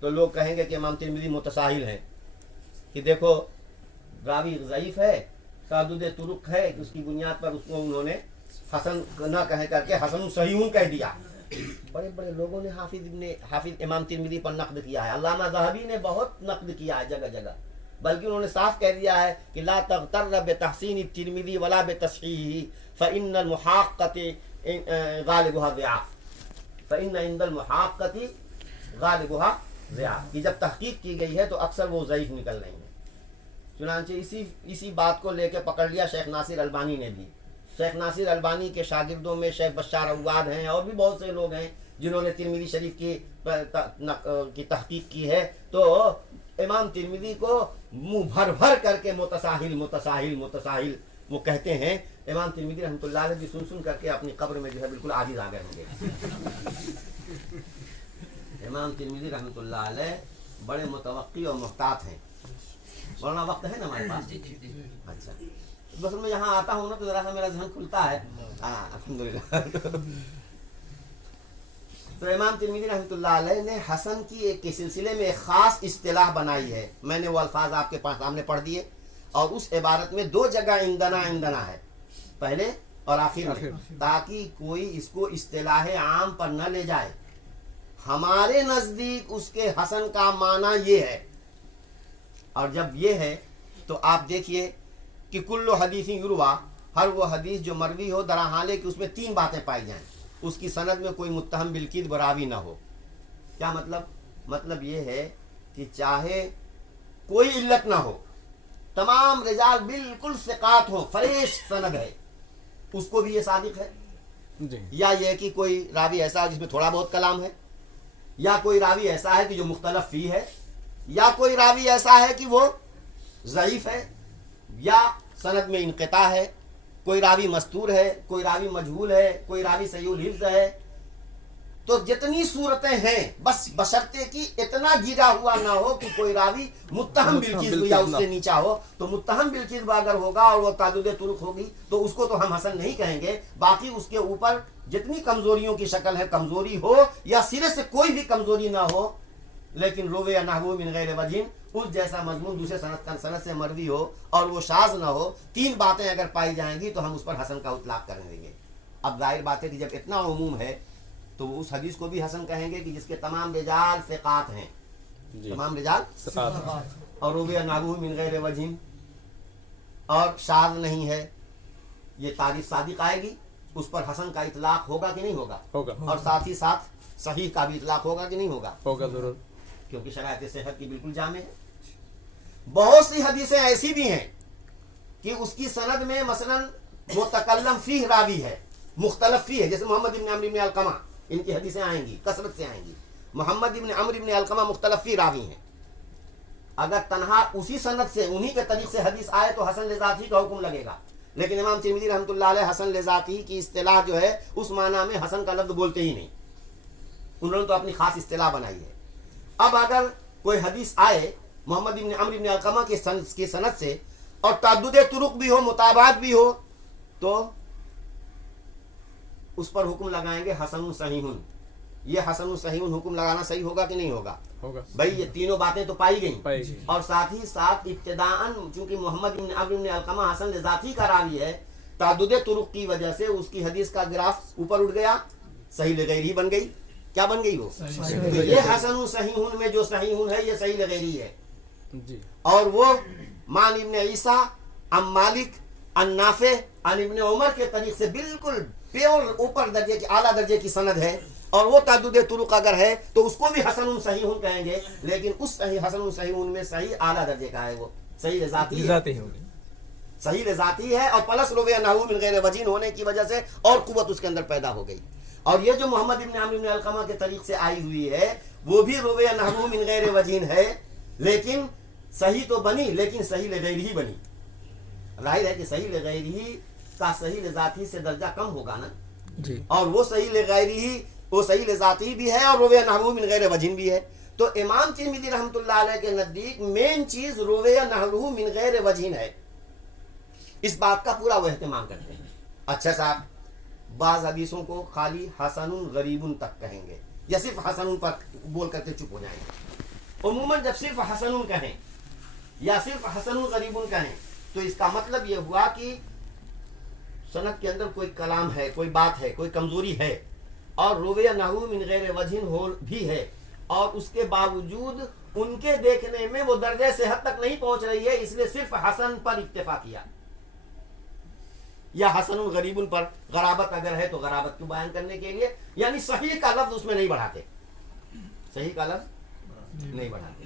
تو لوگ کہیں گے کہ امام ترمذی متساہل ہیں کہ دیکھو راوی ضعیف ہے, تعدد طرق ہے, کہ اس کی بنیاد پر اس کو انہوں نے حسن نہ کہہ کر کے حسن صحیح کہہ دیا. بڑے بڑے لوگوں نے حافظ امام ترمذی پر نقد کیا ہے. علامہ ذہبی نے بہت نقد کیا ہے جگہ جگہ, بلکہ انہوں نے صاف کہہ دیا ہے کہ لا تغتر بتحسین الترمذی ولا بتصحیحہ فإن المحاقة غالبها ضعاف, فإن عند المحاقة غالبها ضعاف, کہ جب تحقیق کی گئی ہے تو اکثر وہ ضعیف نکل رہی ہیں. چنانچہ اسی بات کو لے کے پکڑ لیا شیخ ناصر البانی نے بھی. شیخ ناصر البانی کے شاگردوں میں شیخ بشار عواد ہیں, اور بھی بہت سے لوگ ہیں جنہوں نے ترمذی شریف کی تحقیق کی ہے, تو امام ترمذی کو منہ بھر بھر کر کے متساہل متساہل متساہل وہ کہتے ہیں. امام ترمذی رحمۃ اللہ علیہ بھی سن سن کر کے اپنی قبر میں جو ہے بالکل عاجز آ گئے ہوں گے. امام ترمذی رحمۃ اللہ علیہ بڑے متوقع اور محتاط ہیں. ورنہ وقت ہے نا ہمارے پاس؟ اچھا, بس میں یہاں آتا ہوں نا تو ذرا سا میرا ذہن کھلتا ہے. ہاں الحمدللہ. تو امام ترمذی رحمۃ اللہ علیہ نے حسن کی ایک کے سلسلے میں ایک خاص اصطلاح بنائی ہے. میں نے وہ الفاظ آپ کے پاس سامنے پڑھ دیے, اور اس عبارت میں 2 جگہ عندنا ہے, پہلے اور آخر میں, تاکہ کوئی اس کو اصطلاح عام پر نہ لے جائے. ہمارے نزدیک اس کے حسن کا معنی یہ ہے, اور جب یہ ہے تو آپ دیکھیے کہ کل حدیث یروا, ہر وہ حدیث جو مروی ہو درحالے کہ اس میں 3 باتیں پائی جائیں. اس کی سند میں کوئی متہم بالکذب راوی نہ ہو. کیا مطلب؟ مطلب یہ ہے کہ چاہے کوئی علت نہ ہو, تمام رجال بالکل ثقات ہوں, فریش سند ہے, اس کو بھی یہ صادق ہے. یا یہ کہ کوئی راوی ایسا ہے جس میں تھوڑا بہت کلام ہے, یا کوئی راوی ایسا ہے کہ جو مختلف فی ہے, یا کوئی راوی ایسا ہے کہ وہ ضعیف ہے, یا سند میں انقطاع ہے, کوئی راوی مستور ہے, کوئی راوی مجہول ہے, کوئی راوی سیء الحفظ ہے. تو جتنی صورتیں ہیں بس بشرطے کہ اتنا گرا ہوا نہ ہو کہ کوئی راوی متہم بالکذب یا اس سے نیچا ہو. تو متہم بالکذب اگر ہوگا اور وہ تعدد طرق ہوگی تو اس کو تو ہم حسن نہیں کہیں گے. باقی اس کے اوپر جتنی کمزوریوں کی شکل ہے, کمزوری ہو یا سرے سے کوئی بھی کمزوری نہ ہو, لیکن روی نحو من غیر وجہ, اس جیسا مضمون دوسرے سند سے مروی ہو اور وہ شاذ نہ ہو, 3 باتیں اگر پائی جائیں گی تو ہم اس پر حسن کا اطلاق کر دیں گے. اب ظاہر بات ہے کہ جب اتنا عموم ہے تو اس حدیث کو بھی حسن کہیں گے کہ جس کے تمام رجال ثقات ہیں, تمام رجال ثقات, اور روی نحو من غیر وجہ, اور شاذ نہیں ہے. یہ تعریف صادق آئے گی, اس پر حسن کا اطلاق ہوگا کہ نہیں ہوگا؟ ہوگا. اور ساتھ ہی ساتھ صحیح کا بھی اطلاق ہوگا کہ نہیں ہوگا؟ ہوگا ضرور, کیونکہ شرائط صحت کی بالکل جامع ہے. بہت سی حدیثیں ایسی بھی ہیں کہ اس کی سند میں مثلا متکلم فیہ راوی ہے, مختلف فیہ ہے, جیسے محمد بن عمرو بن علقمہ, ان کی حدیثیں آئیں گی, کثرت سے آئیں گی. محمد ابن عمرو ابن علقمہ مختلف فی راوی ہیں. اگر تنہا اسی سند سے انہی کے طریق سے حدیث آئے تو حسن لذاتی کا حکم لگے گا. لیکن امام ترمذی رحمۃ اللہ علیہ حسن لذاتی کی اصطلاح جو ہے اس معنی میں حسن کا لفظ بولتے ہی نہیں. انہوں نے تو اپنی خاص اصطلاح بنائی ہے. اب اگر کوئی حدیث آئے محمد ابن عمرو ابن علقمہ کی سند سے اور تعدد طرق بھی ہو, متابعات بھی ہو, تو اس پر حکم لگائیں گے حسن صحیح. یہ حسن صحیح حکم لگانا صحیح ہوگا کہ نہیں ہوگا؟ ہوگا بھائی یہ تینوں باتیں تو پائی گئیں. پائی گئی. اور ساتھ ہی ساتھ ابتداءً چونکہ محمد بن عمرو بن علقمہ حسن لذاتی کا راوی ہے, تعدد طرق کی وجہ سے اس کی حدیث کا گراف اوپر اٹھ گیا, صحیح لغیری بن گئی. کیا بن گئی وہ؟ تو یہ حسن صحیح میں جو صحیح ہے یہ صحیح لغیری ہے. جی. اور وہ مان ابن عیسیٰ عن مالک عن نافع عن ابن عمر کے طریق سے بالکل پیور اوپر درجے کی اعلیٰ درجے کی سند ہے. اور وہ تعدد طرق اگر ہے تو اس کو بھی حسن صحیح کہیں گے, لیکن اس صحیح حسن صحیح میں صحیح اعلیٰ درجے کا ہے, وہ صحیح ذاتی ہے. صحیح ذاتی ہے اور پلس رویہ نحو من غیر وجین ہونے کی وجہ سے اور قوت اس کے اندر پیدا ہو گئی. اور یہ جو محمد ابن عمرو ابن علقمہ کے طریق سے آئی ہوئی ہے وہ بھی رویہ نحو من غیر وجین ہے, لیکن صحیح تو بنی لیکن صحیح لغیری ہی بنی. ظاہر ہے کہ صحیح لغیری کا صحیح لذاتی سے درجہ کم ہوگا نا. جی. اور وہ صحیح لغیری وہ صحیح لذاتی بھی ہے اور رویہ نحو من غیر وجین بھی ہے. تو امام ترمذی رحمۃ اللہ علیہ کے نزدیک مین چیز رویہ نحو من غیر وجین ہے. اس بات کا پورا وہ اہتمام کرتے ہیں. اچھا صاحب, بعض حدیثوں کو خالی حسن غریب تک کہیں گے یا صرف حسن پر بول کر کے چپ ہو جائیں گے. عموماً جب صرف حسن کہیں یا صرف حسن غریب کہیں تو اس کا مطلب یہ ہوا کہ سند کے اندر کوئی کلام ہے, کوئی بات ہے, کوئی کمزوری ہے اور رویہ نحو من غیر وجہ ہو بھی ہے, اور اس کے باوجود ان کے دیکھنے میں وہ درجہ صحت تک نہیں پہنچ رہی ہے, اس لیے صرف حسن پر اکتفا کیا. یا حسن غریب پر غرابت اگر ہے تو غرابت کو بیان کرنے کے لیے, یعنی صحیح کا لفظ اس میں نہیں بڑھاتے, صحیح کا لفظ نہیں بڑھاتے.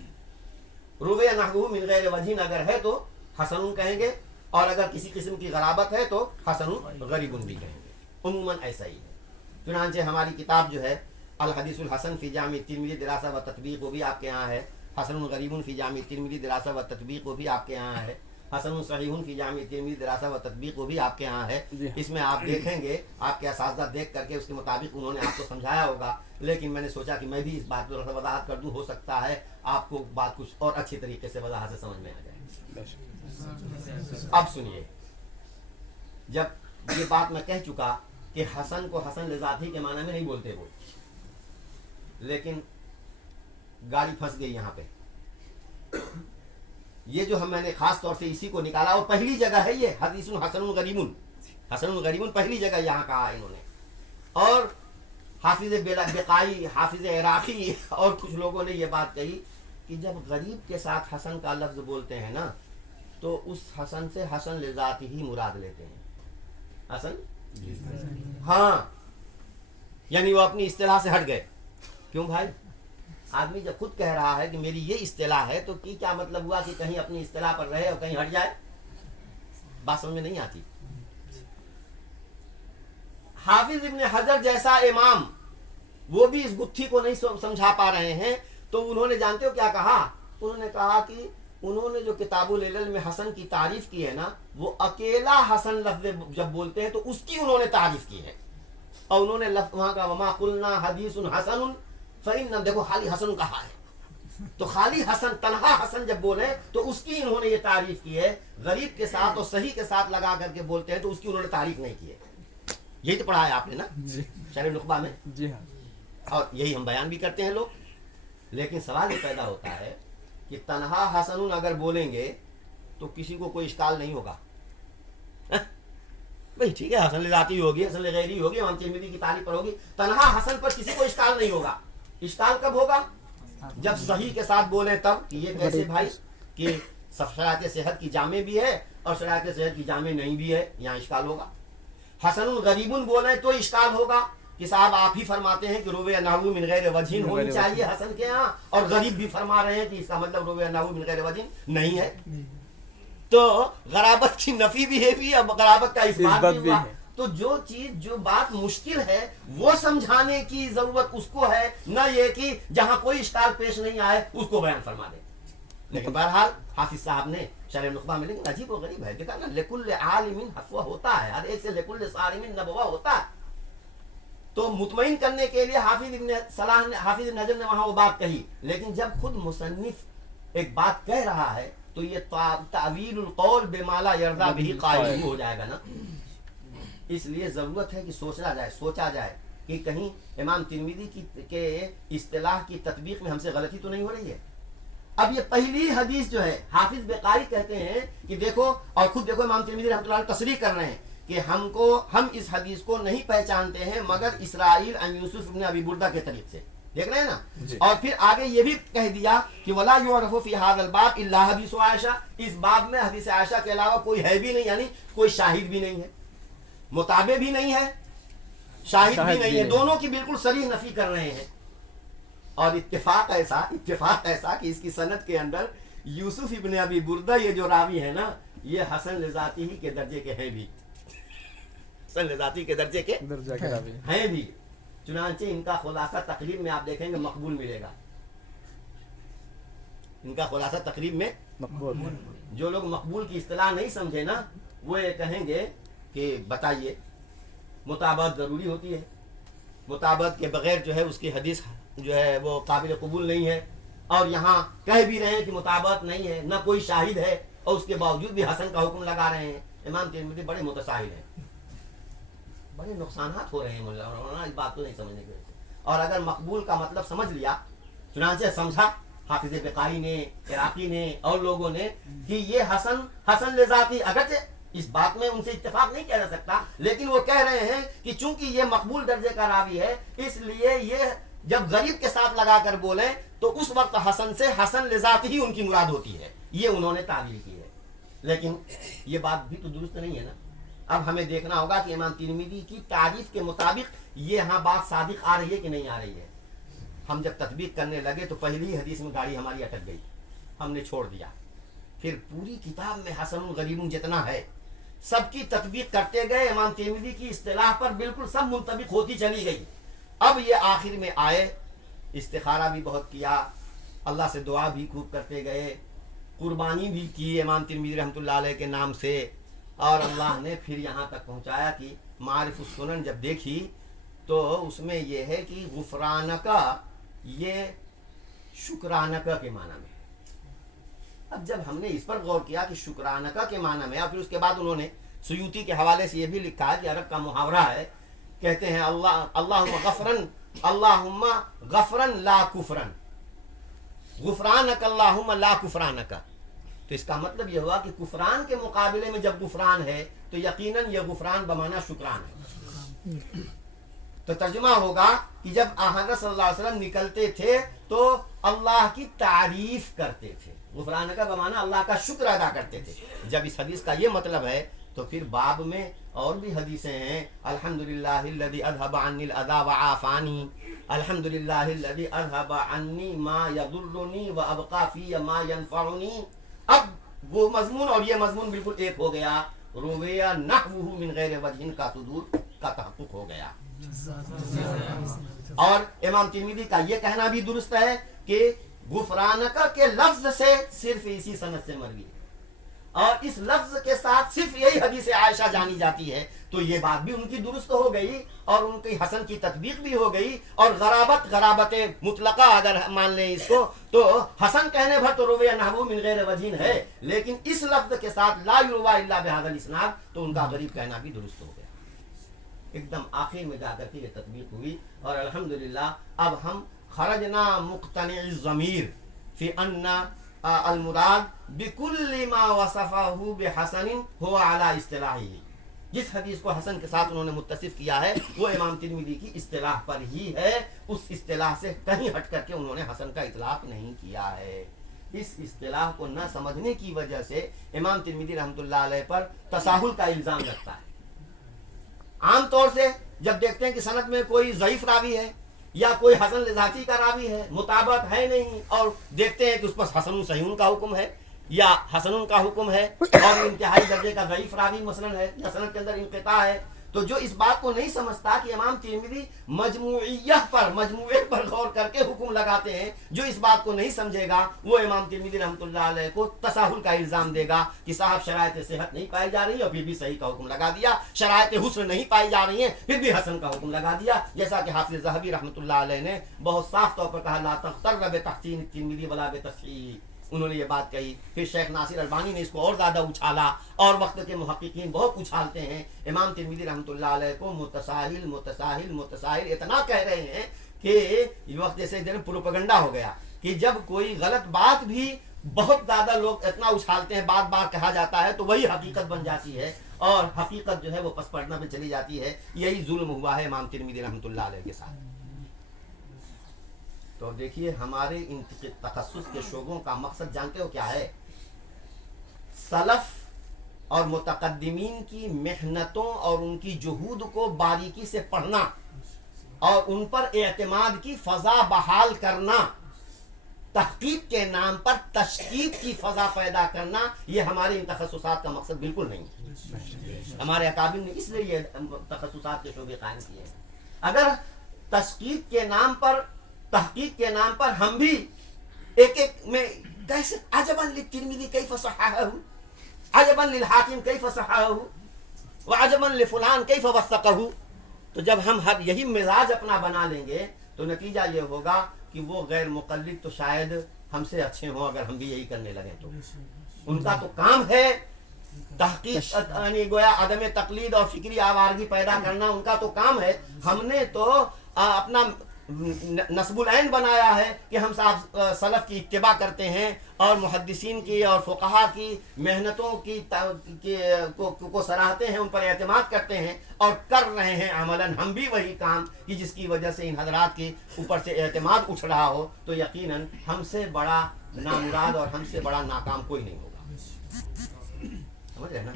رویہ نحو من غیر وجہ اگر ہے تو حسن کہیں گے, اور اگر کسی قسم کی غرابت ہے تو حسن غریب بھی کہیں گے. عموماً ایسا ہی ہے. چنانچہ ہماری کتاب جو ہے الحدیث الحسن فی جامع ترمذی دراسہ و تطبیق وہ بھی آپ کے یہاں ہے, حسن غریب فی جامع ترمذی دراسہ و تطبیق وہ بھی آپ کے یہاں ہے, حسن صحیح فی جامع ترمذی دراسہ و تطبیق وہ بھی آپ کے یہاں ہے. اس میں آپ دیکھیں گے, آپ کے اساتذہ دیکھ کر کے اس کے مطابق انہوں نے آپ کو سمجھایا ہوگا, لیکن میں نے سوچا کہ میں بھی اس بات کو وضاحت کر دوں, ہو سکتا ہے آپ کو بات کچھ اور اچھی طریقے سے وضاحت سے سمجھ میں آ جائے. اب سنیے, جب یہ بات میں کہہ چکا کہ حسن کو حسن لذاتی کے معنی میں نہیں بولتے وہ, لیکن گاڑی پھنس گئی یہاں پہ. یہ جو میں نے خاص طور سے اسی کو نکالا, اور پہلی جگہ ہے یہ حدیث حسن غریب, حسن غریب پہلی جگہ یہاں کہا انہوں نے. اور حافظ بقائی, حافظ عراقی اور کچھ لوگوں نے یہ بات کہی کہ جب غریب کے ساتھ حسن کا لفظ بولتے ہیں نا تو اس حسن سے حسن لذاتی ہی مراد لیتے ہیں. حسن ہاں, یعنی وہ اپنی اصطلاح سے ہٹ گئے. کیوں بھائی, آدمی جب خود کہہ رہا ہے کہ میری یہ اصطلاح ہے تو کیا مطلب ہوا کہ کہیں اپنی اصطلاح پر رہے اور کہیں ہٹ جائے؟ بات سمجھ میں نہیں آتی. حافظ ابن حجر جیسا امام وہ بھی اس گتھی کو نہیں سمجھا پا رہے ہیں, تو انہوں نے جانتے ہو کیا کہا؟ انہوں نے کہا کہ انہوں نے جو کتاب العلل میں حسن کی تعریف کی ہے نا, وہ اکیلا حسن لفظ جب بولتے ہیں تو اس کی انہوں نے تعریف کی ہے. اور انہوں نے وہاں کا وما قلنا حدیث حسن فإن, دیکھو خالی حسن کہا ہے, تو خالی حسن تنہا حسن جب بولے تو اس کی انہوں نے یہ تعریف کی ہے. غریب کے ساتھ اور صحیح کے ساتھ لگا کر کے بولتے ہیں تو اس کی انہوں نے تعریف نہیں کی ہے. یہی تو پڑھا ہے آپ نے نا شرح نخبہ میں. جی ہاں, اور یہی ہم بیان بھی کرتے ہیں لوگ. لیکن سوال یہ پیدا ہوتا ہے کہ تنہا حسن اگر بولیں گے تو کسی کو کوئی اشکال نہیں ہوگا. بھئی ٹھیک ہے, حسن لذاتی ہوگی, حسن لغیری ہوگی, امام ترمذی کی تعریف پر ہوگی, تنہا حسن پر کسی کو اشکال نہیں ہوگا. اشکال کب ہوگا؟ جب صحیح کے ساتھ بولیں تب. کہ یہ کیسے بھائی کہ شرائط صحت کی جامع بھی ہے اور شرائط صحت کی جامع نہیں بھی ہے, یہاں اشکال ہوگا. حسن غریب بولیں تو اشکال ہوگا کہ صاحب آپ ہی فرماتے ہیں کہ رویہ نحو من غیر وجہ ہونی چاہیے حسن کے ہاں, اور غریب بھی فرما رہے ہیں کہ اس کا مطلب رویہ نحو من غیر وجہ نہیں ہے. تو غرابت کی نفی بھی ہے بھی, اب غرابت کا اثبات بھی ہوا. تو جو چیز جو بات مشکل ہے وہ سمجھانے کی ضرورت اس کو ہے، نہ یہ کہ جہاں کوئی اشکال پیش نہیں آئے اس کو بیان فرما دے. لیکن بہرحال حافظ صاحب نے شرح نخبہ میں، لیکن عجیب و غریب ہے، دیکھا نا لکل عالم حفوہ ہوتا ہے، ہر ایک سے لکل صارم نبوہ ہوتا ہے. تو مطمئن کرنے کے لیے حافظ ابن حجر نے وہاں وہ بات کہی، لیکن جب خود مصنف ایک بات کہہ رہا ہے تو یہ تعویل القول بما لا یرضی بہ قائل ہو جائے گا نا. اس لیے ضرورت ہے کہ سوچا جائے کہ کہیں امام ترمذی کے اصطلاح کی تطبیق میں ہم سے غلطی تو نہیں ہو رہی ہے. اب یہ پہلی حدیث جو ہے حافظ بقاری کہتے ہیں کہ دیکھو، اور خود دیکھو امام ترمذی رحمۃ اللہ علیہ تصریح کر رہے ہیں کہ ہم اس حدیث کو نہیں پہچانتے ہیں مگر اسرائیل عن یوسف بن ابی بردہ کے طریق سے. دیکھ رہے ہیں نا جی. اور پھر آگے یہ بھی کہہ دیا کہ ولا یعرف فی ھذا الباب الا حدیث عائشہ، اس باب میں حدیث عائشہ کے علاوہ کوئی ہے بھی نہیں، یعنی کوئی شاہد بھی نہیں ہے، متابع بھی نہیں ہے، شاہد بھی نہیں ہے، دونوں کی بالکل صریح نفی کر رہے ہیں. اور اتفاق ایسا کہ اس کی سند کے اندر یوسف ابن ابی بردہ یہ جو راوی ہے نا، یہ حسن لذاتی ہی کے درجے کے ہیں بھی، حسن لذاتی کے درجے کے ہیں بھی. چنانچہ ان کا خلاصہ تقریب میں آپ دیکھیں گے مقبول ملے گا. ان کا خلاصہ تقریب میں مقبول. جو لوگ مقبول کی اصطلاح نہیں سمجھے نا، وہ یہ کہیں گے کہ بتائیے مطابقت ضروری ہوتی ہے، مطابقت کے بغیر جو ہے اس کی حدیث جو ہے وہ قابل قبول نہیں ہے، اور یہاں کہہ بھی رہے ہیں کہ مطابقت نہیں ہے، نہ کوئی شاہد ہے، اور اس کے باوجود بھی حسن کا حکم لگا رہے ہیں. امام ترمذی بڑے متساہل ہیں، بڑے نقصانات ہو رہے ہیں مولانا اس بات کو نہیں سمجھنے کی وجہ سے. اور اگر مقبول کا مطلب سمجھ لیا، چنانچہ سمجھا حافظ بقاری نے، عراقی نے اور لوگوں نے کہ یہ حسن لذاتی، اگرچہ اس بات میں ان سے اتفاق نہیں کیا جا سکتا، لیکن وہ کہہ رہے ہیں کہ چونکہ یہ مقبول درجے کا راوی ہے، اس لیے یہ جب غریب کے ساتھ لگا کر بولیں تو اس وقت حسن سے حسن لذاتی ہی ان کی مراد ہوتی ہے. یہ انہوں نے تعبیر کی ہے، لیکن یہ بات بھی تو درست نہیں ہے نا. اب ہمیں دیکھنا ہوگا کہ امام ترمذی کی تعریف کے مطابق یہ یہاں بات صادق آ رہی ہے کہ نہیں آ رہی ہے. ہم جب تطبیق کرنے لگے تو پہلی حدیث میں گاڑی ہماری اٹک گئی، ہم نے چھوڑ دیا. پھر پوری کتاب میں حسن غریب جتنا ہے سب کی تطبیق کرتے گئے، امام ترمذی کی اصطلاح پر بالکل سب منطبق ہوتی چلی گئی. اب یہ آخر میں آئے، استخارہ بھی بہت کیا، اللہ سے دعا بھی خوب کرتے گئے، قربانی بھی کی امام ترمذی رحمۃ اللہ علیہ کے نام سے، اور اللہ نے پھر یہاں تک پہنچایا کہ معارف السنن جب دیکھی تو اس میں یہ ہے کہ غفرانکا یہ شکرانکا کے معنی میں. اب جب ہم نے اس پر غور کیا کہ شکرانکا کے معنی میں، اور پھر اس کے بعد انہوں نے سیوطی کے حوالے سے یہ بھی لکھا ہے کہ عرب کا محاورہ ہے، کہتے ہیں اللہم غفرن لا کفرن، غفرانک اللہم لا کفرانک. تو اس کا مطلب یہ ہوا کہ کفران کے مقابلے میں جب غفران ہے تو یقیناً یہ غفران بمعنی شکران ہے. تو ترجمہ ہوگا کہ جب حضرت صلی اللہ علیہ وسلم نکلتے تھے تو اللہ کی تعریف کرتے تھے، غفران کا بمعنی اللہ کا شکر ادا کرتے تھے. جب اس حدیث کا یہ مطلب ہے تو پھر باب میں اور بھی حدیثیں ہیں، الحمدللہ الذی اذھب عنی الاذی وعافانی، الحمدللہ الذی اذھب عنی ما یضرنی وابقى فی ما ینفعنی. اب وہ مضمون اور یہ مضمون بالکل ایک ہو گیا، رویہ نحوہ من غیر وجہ کا صدور کا تحقق ہو گیا. اور امام ترمذی کا یہ کہنا بھی درست ہے کہ غفرانکا کے لفظ سے صرف اسی سند سے مروی ہے، اور اس لفظ کے ساتھ صرف یہی حدیث عائشہ جانی جاتی ہے. تو یہ بات بھی ان کی درست ہو گئی اور ان کی حسن کی تطبیق بھی ہو گئی. اور غرابت مطلقہ اگر مان لیں اس کو تو حسن کہنے بھر تو رویہ نحو من غیر وجہ ہے، لیکن اس لفظ کے ساتھ لا یروى الا بهذا الاسناد تو ان کا غریب کہنا بھی درست ہو گیا. ایک دم آخر میں جا کر کے یہ تطبیق ہوئی. اور الحمدللہ اب ہم خرجنا مقتنع الضمیر فی ان المراد بکل ما وصفه بحسن هو على اصطلاحه. جس حدیث کو حسن کے ساتھ انہوں نے متصف کیا ہے وہ امام ترمذی کی اصطلاح پر ہی ہے، اس اصطلاح سے کہیں ہٹ کر کے انہوں نے حسن کا اطلاق نہیں کیا ہے. اس اصطلاح کو نہ سمجھنے کی وجہ سے امام ترمذی رحمۃ اللہ علیہ پر تساہل کا الزام لگتا ہے. عام طور سے جب دیکھتے ہیں کہ سند میں کوئی ضعیف راوی ہے یا کوئی حسن لذاتی کا راوی ہے، مطابقت ہے نہیں، اور دیکھتے ہیں کہ اس پر حسن صحیح کا حکم ہے یا حسن کا حکم ہے، اور انتہائی درجے کا ضعیف راوی مثلا ہے یا سند کے اندر انقطاع ہے، تو جو اس بات کو نہیں سمجھتا کہ امام ترمذی مجموعے پر غور کر کے حکم لگاتے ہیں، جو اس بات کو نہیں سمجھے گا وہ امام ترمذی رحمۃ اللہ علیہ کو تساہل کا الزام دے گا کہ صاحب شرائط صحت نہیں پائی جا رہی ہے اور پھر بھی صحیح کا حکم لگا دیا، شرائط حسن نہیں پائی جا رہی ہیں پھر بھی حسن کا حکم لگا دیا، جیسا کہ حافظ ذہبی رحمۃ اللہ علیہ نے بہت صاف طور پر کہا لا تغتر بتحسین الترمذی ولا بتصحیح، انہوں نے یہ بات کہی۔ پھر شیخ ناصر البانی نے اس کو اور زیادہ اچھالا، اور وقت کے محققین بہت اچھالتے ہیں، امام ترمذی رحمۃ اللہ علیہ کو متساہل اتنا کہہ رہے ہیں کہ وقت جیسے پروپیگنڈا ہو گیا کہ جب کوئی غلط بات بھی بہت زیادہ لوگ اتنا اچھالتے ہیں، بار بار کہا جاتا ہے تو وہی حقیقت بن جاتی ہے اور حقیقت جو ہے وہ پس پردہ میں چلی جاتی ہے۔ یہی ظلم ہوا ہے امام ترمذی رحمۃ اللہ علیہ کے ساتھ۔ تو دیکھیے ہمارے ان تخصص کے شعبوں کا مقصد جانتے ہو کیا ہے؟ سلف اور متقدمین کی محنتوں اور ان کی جہود کو باریکی سے پڑھنا اور ان پر اعتماد کی فضا بحال کرنا، تحقیق کے نام پر تشکیک کی فضا پیدا کرنا، یہ ہمارے ان تخصصات کا مقصد بالکل نہیں ہے۔ ہمارے اکابر نے اس لیے یہ تخصصات کے شعبے قائم کیے ہیں۔ اگر تشکیک کے نام پر، تحقیق کے نام پر ہم بھی ایک میں کیسے عجبا للترمذی کیف صححہ، عجبا للحاکم کیف صححہ وعجبا لفلان کیف وثقہ، تو جب ہم ہر یہی مزاج اپنا بنا لیں گے تو نتیجہ یہ ہوگا کہ وہ غیر مقلد تو شاید ہم سے اچھے ہوں اگر ہم بھی یہی کرنے لگیں تو۔ ان کا تو کام ہے تحقیق، یعنی گویا عدم تقلید اور فکری آوارگی پیدا کرنا ان کا تو کام ہے۔ ہم نے تو اپنا نصب العین بنایا ہے کہ ہم صاحب سلف کی اتباع کرتے ہیں اور محدثین کی اور فقہا کی محنتوں کو سراہتے ہیں، ان پر اعتماد کرتے ہیں اور کر رہے ہیں عملاً ہم بھی وہی کام کہ جس کی وجہ سے ان حضرات کے اوپر سے اعتماد اٹھ رہا ہو، تو یقیناً ہم سے بڑا نامراد اور ہم سے بڑا ناکام کوئی نہیں ہوگا۔ سمجھ رہے نا؟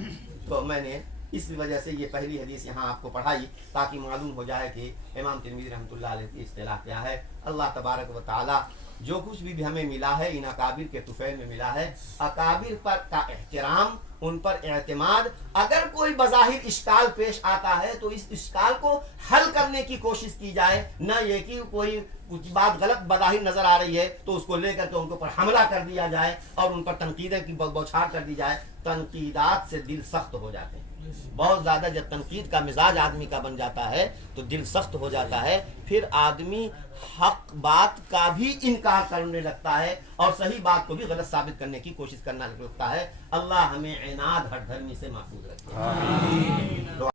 تو میں نے اس وجہ سے یہ پہلی حدیث یہاں آپ کو پڑھائی تاکہ معلوم ہو جائے کہ امام ترمذی رحمۃ اللہ علیہ کی اصطلاح کیا ہے۔ اللہ تبارک و تعالی جو کچھ بھی ہمیں ملا ہے ان اکابر کے طفیل میں ملا ہے۔ اکابر پر کا احترام، ان پر اعتماد، اگر کوئی بظاہر اشکال پیش آتا ہے تو اس اشکال کو حل کرنے کی کوشش کی جائے، نہ یہ کہ کوئی کچھ بات غلط بظاہر نظر آ رہی ہے تو اس کو لے کر کے ان کے اوپر حملہ کر دیا جائے اور ان پر تنقیدیں کی بوچھار کر دی جائے۔ تنقیدات سے دل سخت ہو جاتے ہیں، بہت زیادہ جب تنقید کا مزاج آدمی کا بن جاتا ہے تو دل سخت ہو جاتا ہے، پھر آدمی حق بات کا بھی انکار کرنے لگتا ہے اور صحیح بات کو بھی غلط ثابت کرنے کی کوشش کرنا لگتا ہے۔ اللہ ہمیں عناد ہر دھرمی سے محفوظ رکھے۔